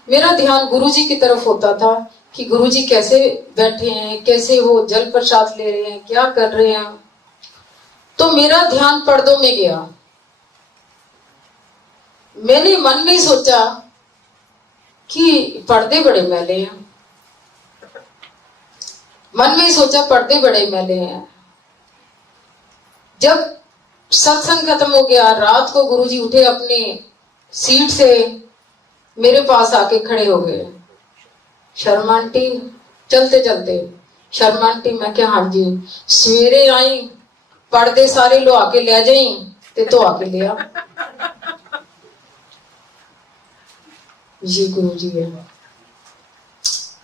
मेरा ध्यान गुरुजी की तरफ होता था कि गुरुजी कैसे बैठे हैं, कैसे वो जल प्रसाद ले रहे हैं, क्या कर रहे हैं। तो मेरा ध्यान पर्दों में गया। मैंने मन में सोचा कि पर्दे बड़े मैले हैं, मन में सोचा पर्दे बड़े मैले हैं। जब सत्संग खत्म हो गया, रात को गुरुजी उठे अपने सीट से, मेरे पास आके खड़े हो गए। शर्मा आंटी, चलते चलते शर्मा आंटी। मैं क्या हाँ जी। सवेरे आई, पर्दे सारे लो आके ले जाई ते तो आके लिया। ये गुरुजी है।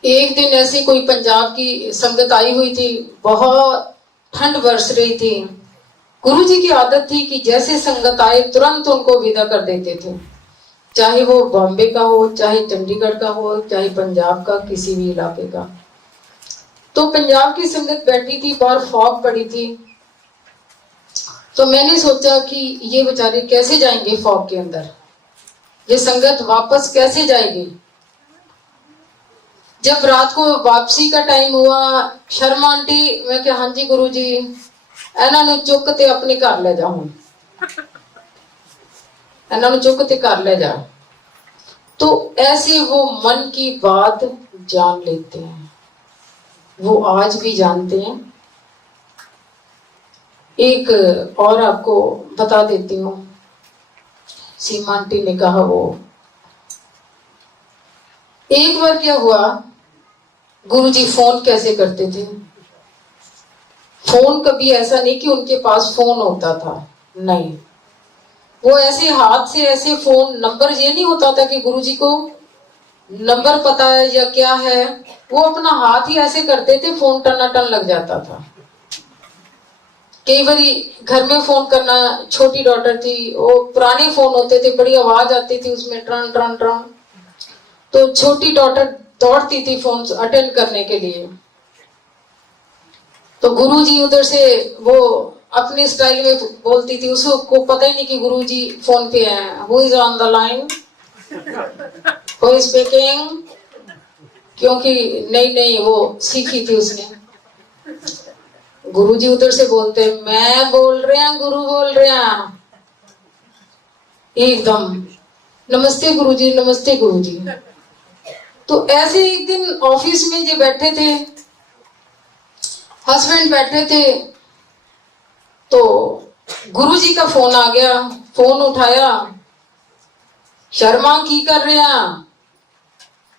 एक दिन ऐसी कोई पंजाब की संगत आई हुई थी, बहुत ठंड बरस रही थी। गुरुजी की आदत थी कि जैसे संगत आए तुरंत उनको विदा कर देते थे, चाहे वो बॉम्बे का हो, चाहे चंडीगढ़ का हो, चाहे पंजाब का किसी भी इलाके का। तो पंजाब की संगत बैठी थी, बाहर फॉग पड़ी थी। तो मैंने सोचा कि ये बेचारे कैसे जाएंगे फॉग के अंदर, ये संगत वापस कैसे जाएगी। जब रात को वापसी का टाइम हुआ, शर्मा आंटी, मैं क्या हाँ जी गुरुजी, इन्होंने चुक ते अपने घर ले जाओ, इन्होंने चुक ते घर ले जा। तो ऐसे वो मन की बात जान लेते हैं, वो आज भी जानते हैं। एक और आपको बता देती हूँ, सीमा आंटी ने कहा वो एक बार क्या हुआ, गुरुजी फोन कैसे करते थे। फोन कभी ऐसा नहीं कि उनके पास फोन होता था, नहीं, वो ऐसे हाथ से ऐसे फोन, नंबर ये नहीं होता था कि गुरुजी को नंबर पता है या क्या है, वो अपना हाथ ही ऐसे करते थे, फोन टनाटन लग जाता था। कई बारी घर में फोन करना, छोटी डॉटर थी, वो पुराने फोन होते थे, बड़ी आवाज आती थी उसमें, ट्रन ट्रन ट्रन। तो छोटी डॉटर दौड़ती थी फोन अटेंड करने के लिए। तो गुरुजी उधर से वो अपने स्टाइल में बोलती थी, उसको पता ही नहीं कि गुरुजी फोन पे है। Who is on the line, who is speaking, क्योंकि नई नई वो सीखी थी उसने। गुरुजी उधर से बोलते, मैं बोल रहे हैं, गुरु बोल रहे हैं, एकदम नमस्ते गुरुजी, नमस्ते गुरुजी। तो ऐसे एक दिन ऑफिस में जो बैठे थे, हस्बैंड बैठे थे, तो गुरुजी का फोन आ गया। फोन उठाया, शर्मा की कर रहे हैं।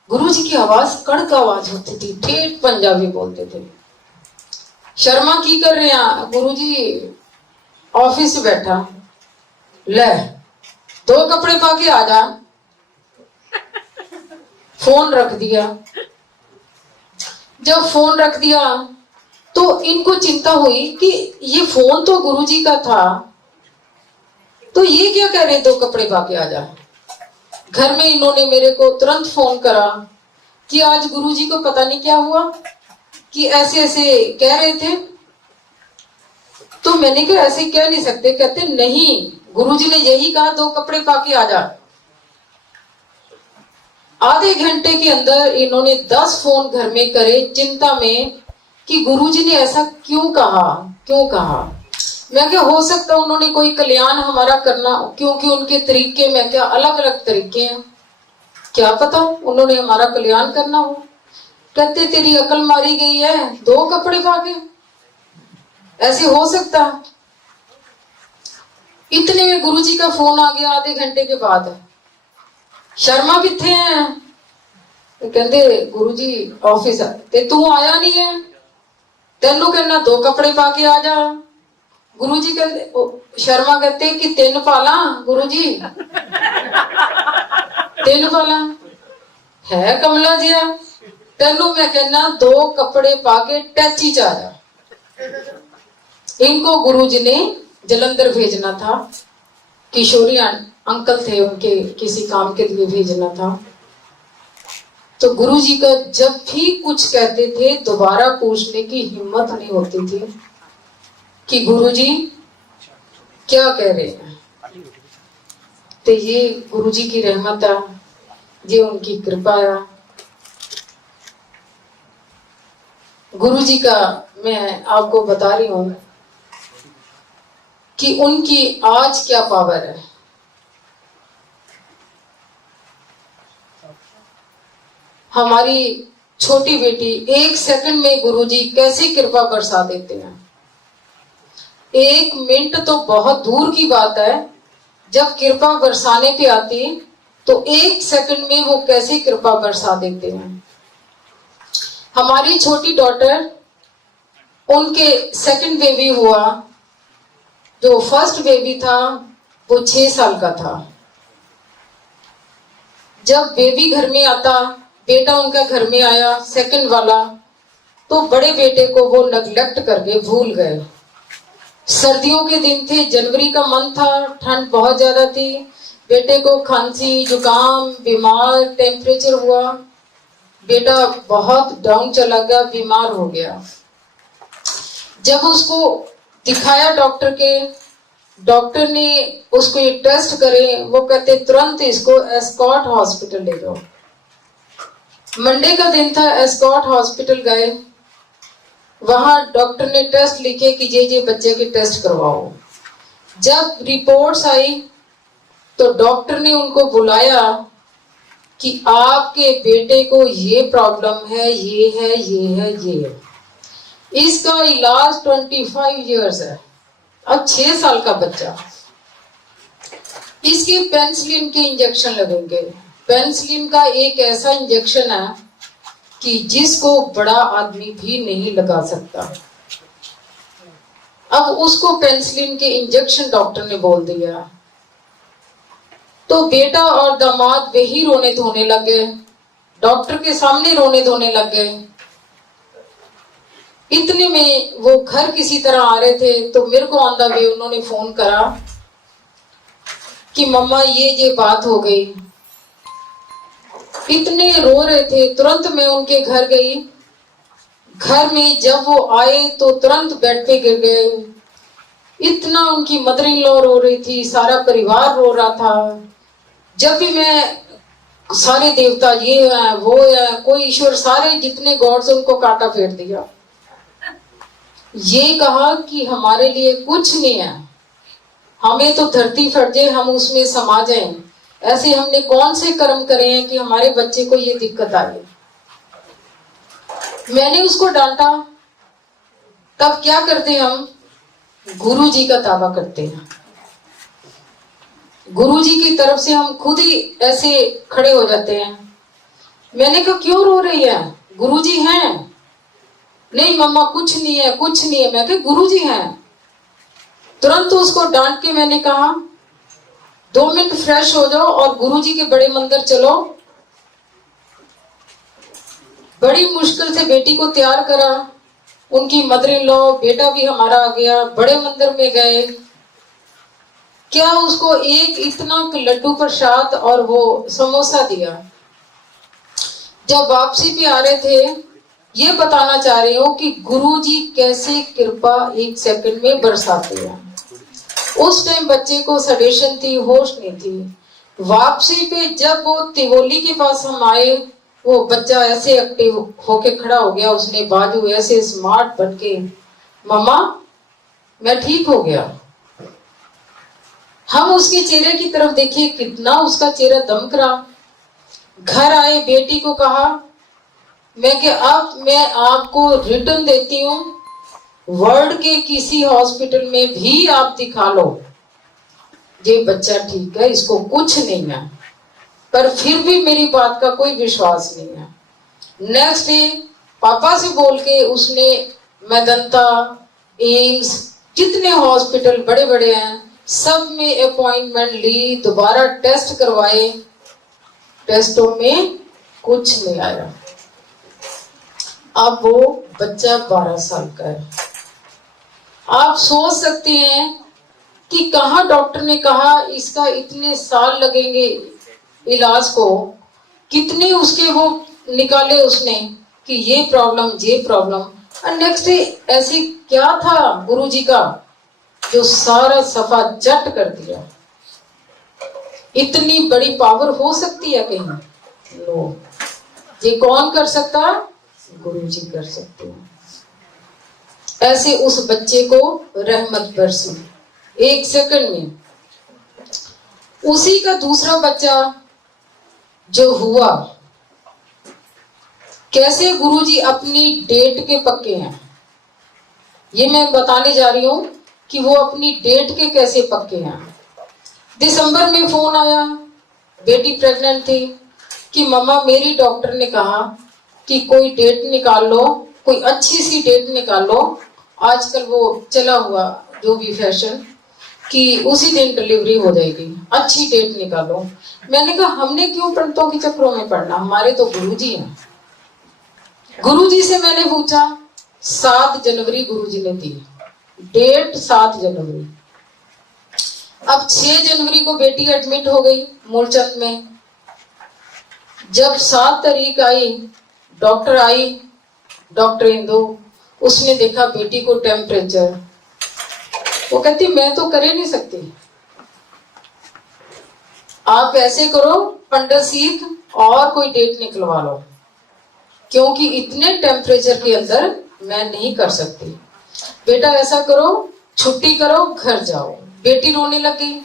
गुरुजी की आवाज कड़क आवाज होती थी, ठेठ पंजाबी बोलते थे। शर्मा की कर रहे हैं? गुरुजी ऑफिस बैठा। ले 2 कपड़े पाके आ जा। फोन रख दिया। जब फोन रख दिया तो इनको चिंता हुई कि ये फोन तो गुरुजी का था, तो ये क्या कह रहे 2 कपड़े पाके आ जा। घर में इन्होंने मेरे को तुरंत फोन करा कि आज गुरुजी को पता नहीं क्या हुआ, कि ऐसे ऐसे कह रहे थे। तो मैंने कहा ऐसे कह नहीं सकते। कहते नहीं, गुरुजी ने यही कहा 2 कपड़े पाके आ जा। आधे घंटे के अंदर इन्होंने 10 फोन घर में करे, चिंता में कि गुरुजी ने ऐसा क्यों कहा। मैं क्या, हो सकता उन्होंने कोई कल्याण हमारा करना, क्योंकि उनके तरीके में क्या अलग अलग तरीके हैं, क्या पता उन्होंने हमारा कल्याण करना हो। कहते तेरी अकल मारी गई है, 2 कपड़े पाके, ऐसे हो सकता। इतने में गुरुजी का फोन आ गया आधे घंटे के बाद। शर्मा किथे हैं? तो कहते गुरुजी ऑफिस ते तू आया नहीं है, तेनू कहना 2 कपड़े पाके आ जा। गुरुजी कहते, शर्मा कहते कि 3 पाला गुरुजी, 3 पाला है कमला जिया, तेनू मैं कहना 2 कपड़े पाके टैची च आ जा। इनको गुरुजी ने जलंधर भेजना था, किशोरी अंकल थे उनके, किसी काम के लिए भेजना था। तो गुरुजी का जब भी कुछ कहते थे दोबारा पूछने की हिम्मत नहीं होती थी कि गुरुजी क्या कह रहे हैं। तो ये गुरुजी की रहमत है, ये उनकी कृपा है। गुरुजी का मैं आपको बता रही हूं कि उनकी आज क्या पावर है। हमारी छोटी बेटी 1 सेकंड में गुरुजी कैसे कृपा बरसा देते हैं। 1 मिनट तो बहुत दूर की बात है, जब कृपा बरसाने पे आती तो 1 सेकंड में वो कैसे कृपा बरसा देते हैं। हमारी छोटी डॉटर, उनके सेकंड बेबी हुआ, जो फर्स्ट बेबी था वो 6 साल का था। जब बेबी घर में आता, बेटा उनका घर में आया सेकंड वाला, तो बड़े बेटे को वो नेग्लेक्ट करके भूल गए। सर्दियों के दिन थे, जनवरी का मंथ था, ठंड बहुत ज्यादा थी। बेटे को खांसी, जुकाम, बीमार, टेम्परेचर हुआ, बेटा बहुत डाउन चला गया, बीमार हो गया। जब उसको दिखाया डॉक्टर के, डॉक्टर ने उसको ये टेस्ट करे, वो कहते तुरंत इसको एस्कॉट हॉस्पिटल ले जाओ। मंडे का दिन था, एस्कॉट हॉस्पिटल गए। वहां डॉक्टर ने टेस्ट लिखे कि ये बच्चे के टेस्ट करवाओ। जब रिपोर्ट्स आई तो डॉक्टर ने उनको बुलाया कि आपके बेटे को ये प्रॉब्लम है, ये है, ये है, ये है। इसका इलाज 25 इयर्स है। अब 6 साल का बच्चा, इसकी पेनिसिलिन के इंजेक्शन लगेंगे। पेनिसिलिन का एक ऐसा इंजेक्शन है कि जिसको बड़ा आदमी भी नहीं लगा सकता। अब उसको पेनिसिलिन के इंजेक्शन डॉक्टर ने बोल दिया, तो बेटा और दामाद वही रोने धोने लगे, डॉक्टर के सामने रोने धोने लगे। इतने में वो घर किसी तरह आ रहे थे, तो मेरे को ऑन द वे उन्होंने फोन करा कि मम्मा ये बात हो गई। इतने रो रहे थे, तुरंत मैं उनके घर गई। घर में जब वो आए तो तुरंत बेड पे गिर गए। इतना उनकी मदर इन लॉ रो रही थी, सारा परिवार रो रहा था। जब भी मैं सारे देवता ये है वो है, कोई ईश्वर, सारे जितने गॉड्स उनको काटा फेर दिया। ये कहा कि हमारे लिए कुछ नहीं है, हमें तो धरती फट जाए हम उसमें समा जाएं। ऐसे हमने कौन से कर्म करे हैं कि हमारे बच्चे को ये दिक्कत आई। मैंने उसको डांटा। तब क्या करते हैं हम, गुरु जी का दावा करते हैं। गुरु जी की तरफ से हम खुद ही ऐसे खड़े हो जाते हैं। मैंने कहा क्यों रो रही है, गुरु जी हैं। नहीं मम्मा कुछ नहीं है कुछ नहीं है। मैं कहा गुरु जी हैं। तुरंत उसको डांट के मैंने कहा 2 मिनट फ्रेश हो जाओ और गुरु जी के बड़े मंदिर चलो। बड़ी मुश्किल से बेटी को तैयार करा, उनकी मदर इन लॉ, बेटा भी हमारा आ गया, बड़े मंदिर में गए। क्या उसको एक इतना लड्डू प्रसाद और वो समोसा दिया। जब वापसी पे आ रहे थे, ये बताना चाह रही हूँ कि गुरु जी कैसे कृपा 1 सेकंड में बरसाते हैं। उस टाइम बच्चे को सडेशन थी, होश नहीं थी। वापसी पे जब वो तिवोली के पास हम आए, वो बच्चा ऐसे एक्टिव होके खड़ा हो गया, उसने बाजू ऐसे स्मार्ट बन के, मम्मा मैं ठीक हो गया। हम उसके चेहरे की तरफ देखिए, कितना उसका चेहरा दमक रहा। घर आए, बेटी को कहा मैं कि अब मैं आपको रिटर्न देती हूँ, वर्ल्ड के किसी हॉस्पिटल में भी आप दिखा लो, ये बच्चा ठीक है, इसको कुछ नहीं है। पर फिर भी मेरी बात का कोई विश्वास नहीं है। नेक्स्ट डे पापा से बोल के उसने मेदांता, एम्स, जितने हॉस्पिटल बड़े बड़े हैं सब में अपॉइंटमेंट ली, दोबारा टेस्ट करवाए। टेस्टों में कुछ नहीं आया। अब वो बच्चा 12 साल का है। आप सोच सकते हैं कि कहाँ डॉक्टर ने कहा इसका इतने साल लगेंगे इलाज को, कितने उसके वो निकाले उसने कि ये प्रॉब्लम ये प्रॉब्लम। और नेक्स्ट डे ऐसे क्या था गुरुजी का जो सारा सफा जट कर दिया। इतनी बड़ी पावर हो सकती है कहीं? नो। ये कौन कर सकता? गुरुजी कर सकते हैं। ऐसे उस बच्चे को रहमत बरसी 1 सेकंड में। उसी का दूसरा बच्चा जो हुआ, कैसे गुरुजी अपनी डेट के पक्के हैं, ये मैं बताने जा रही हूं कि वो अपनी डेट के कैसे पक्के हैं। दिसंबर में फोन आया, बेटी प्रेग्नेंट थी, कि मम्मा मेरी डॉक्टर ने कहा कि कोई डेट निकाल लो, कोई अच्छी सी डेट निकाल लो। आजकल वो चला हुआ जो भी फैशन कि उसी दिन डिलीवरी हो जाएगी, अच्छी डेट निकालो। मैंने कहा हमने क्यों पंडितों के चक्रों में पड़ना, हमारे तो गुरुजी हैं। गुरुजी से मैंने पूछा, 7 जनवरी गुरुजी ने दी डेट, 7 जनवरी। अब 6 जनवरी को बेटी एडमिट हो गई मूलचंद में। जब 7 तारीख आई, डॉक्टर आई, डॉक्टर इंदु, उसने देखा बेटी को टेम्परेचर, वो कहती मैं तो कर ही नहीं सकती, आप ऐसे करो पंडित सीख और कोई डेट निकलवा लो, क्योंकि इतने टेम्परेचर के अंदर मैं नहीं कर सकती। बेटा ऐसा करो, छुट्टी करो, घर जाओ। बेटी रोने लगी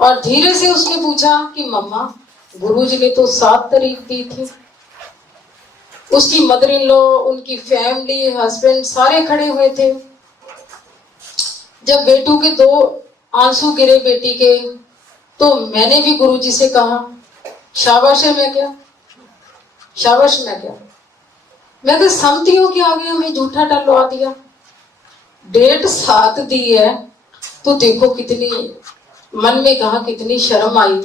और धीरे से उसने पूछा कि मम्मा गुरुजी ने तो 7 तारीख दी थी। उसकी मदर इन लॉ, उनकी फैमिली, हस्बैंड सारे खड़े हुए थे। जब बेटू के 2 आंसू गिरे बेटी के, तो मैंने भी गुरुजी से कहा शाबाश है, मैं क्या शाबाश, मैं क्या, मैं तो समझती हूँ कि आगे हमें झूठा डलवा दिया। डेट 7 दी है तो देखो कितनी, मन में कहा कितनी शर्म आई।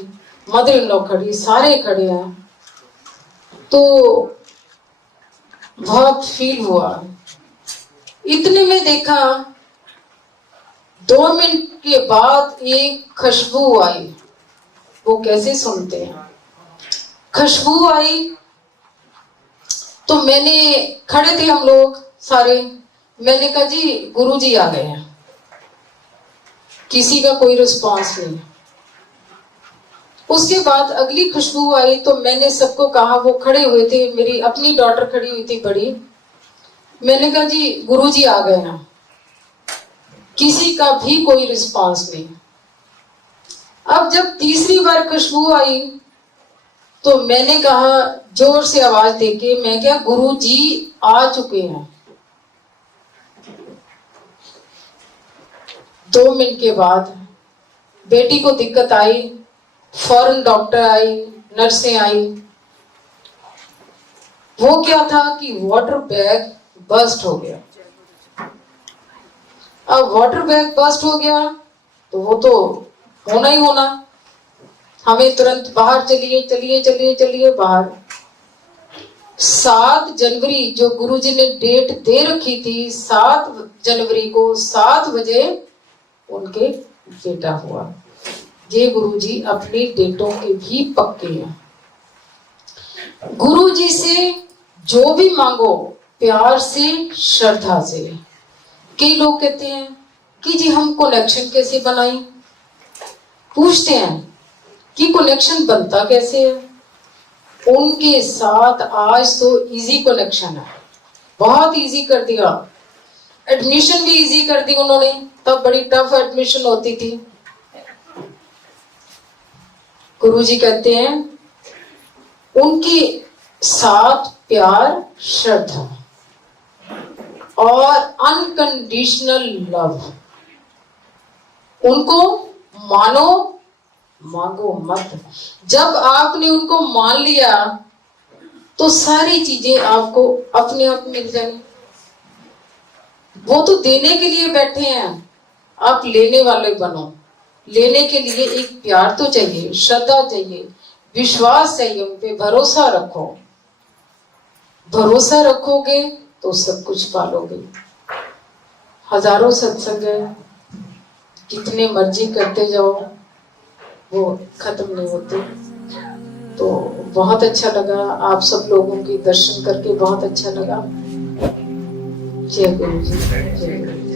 मदर इन लॉ खड़ी, सारे खड़े हैं, तो बहुत फील हुआ। इतने में देखा 2 मिनट के बाद एक खुशबू आई। वो कैसे सुनते हैं, खुशबू आई तो मैंने, खड़े थे हम लोग सारे, मैंने कहा जी गुरुजी आ गए हैं। किसी का कोई रिस्पॉन्स नहीं। उसके बाद अगली खुशबू आई तो मैंने सबको कहा, वो खड़े हुए थे, मेरी अपनी डॉटर खड़ी हुई थी बड़ी। मैंने कहा जी गुरुजी आ गए हैं। किसी का भी कोई रिस्पॉन्स नहीं। अब जब तीसरी बार खुशबू आई तो मैंने कहा जोर से आवाज देके, मैं क्या गुरुजी आ चुके हैं। 2 मिनट के बाद बेटी को दिक्कत आई, फौरन डॉक्टर आई, नर्सें आई। वो क्या था कि वाटर बैग बर्स्ट हो गया। अब वाटर बैग बर्स्ट हो गया तो वो तो होना ही होना। हमें तुरंत बाहर चलिए चलिए चलिए चलिए बाहर। 7 जनवरी जो गुरुजी ने डेट दे रखी थी, 7 जनवरी को 7 बजे उनके बेटा हुआ। ये गुरुजी अपनी डेटों के भी पक्के हैं। गुरुजी से जो भी मांगो प्यार से, श्रद्धा से। कई लोग कहते हैं कि जी हम कनेक्शन कैसे बनाएं, पूछते हैं कि कनेक्शन बनता कैसे है। उनके साथ आज तो इजी कनेक्शन है, बहुत इजी कर दिया। एडमिशन भी इजी कर दी उन्होंने, तब बड़ी टफ एडमिशन होती थी। गुरुजी कहते हैं उनके साथ प्यार, श्रद्धा और अनकंडीशनल लव। उनको मानो, मांगो मत। जब आपने उनको मान लिया तो सारी चीजें आपको अपने आप मिल जाएंगी। वो तो देने के लिए बैठे हैं, आप लेने वाले बनो। लेने के लिए एक प्यार तो चाहिए, श्रद्धा चाहिए, विश्वास चाहिए, उन पे भरोसा रखो। भरोसा रखोगे तो सब कुछ पालोगे। हजारों सत्संग है, कितने मर्जी करते जाओ वो खत्म नहीं होते। तो बहुत अच्छा लगा, आप सब लोगों के दर्शन करके बहुत अच्छा लगा। जय गुरु जी, जय गुरु।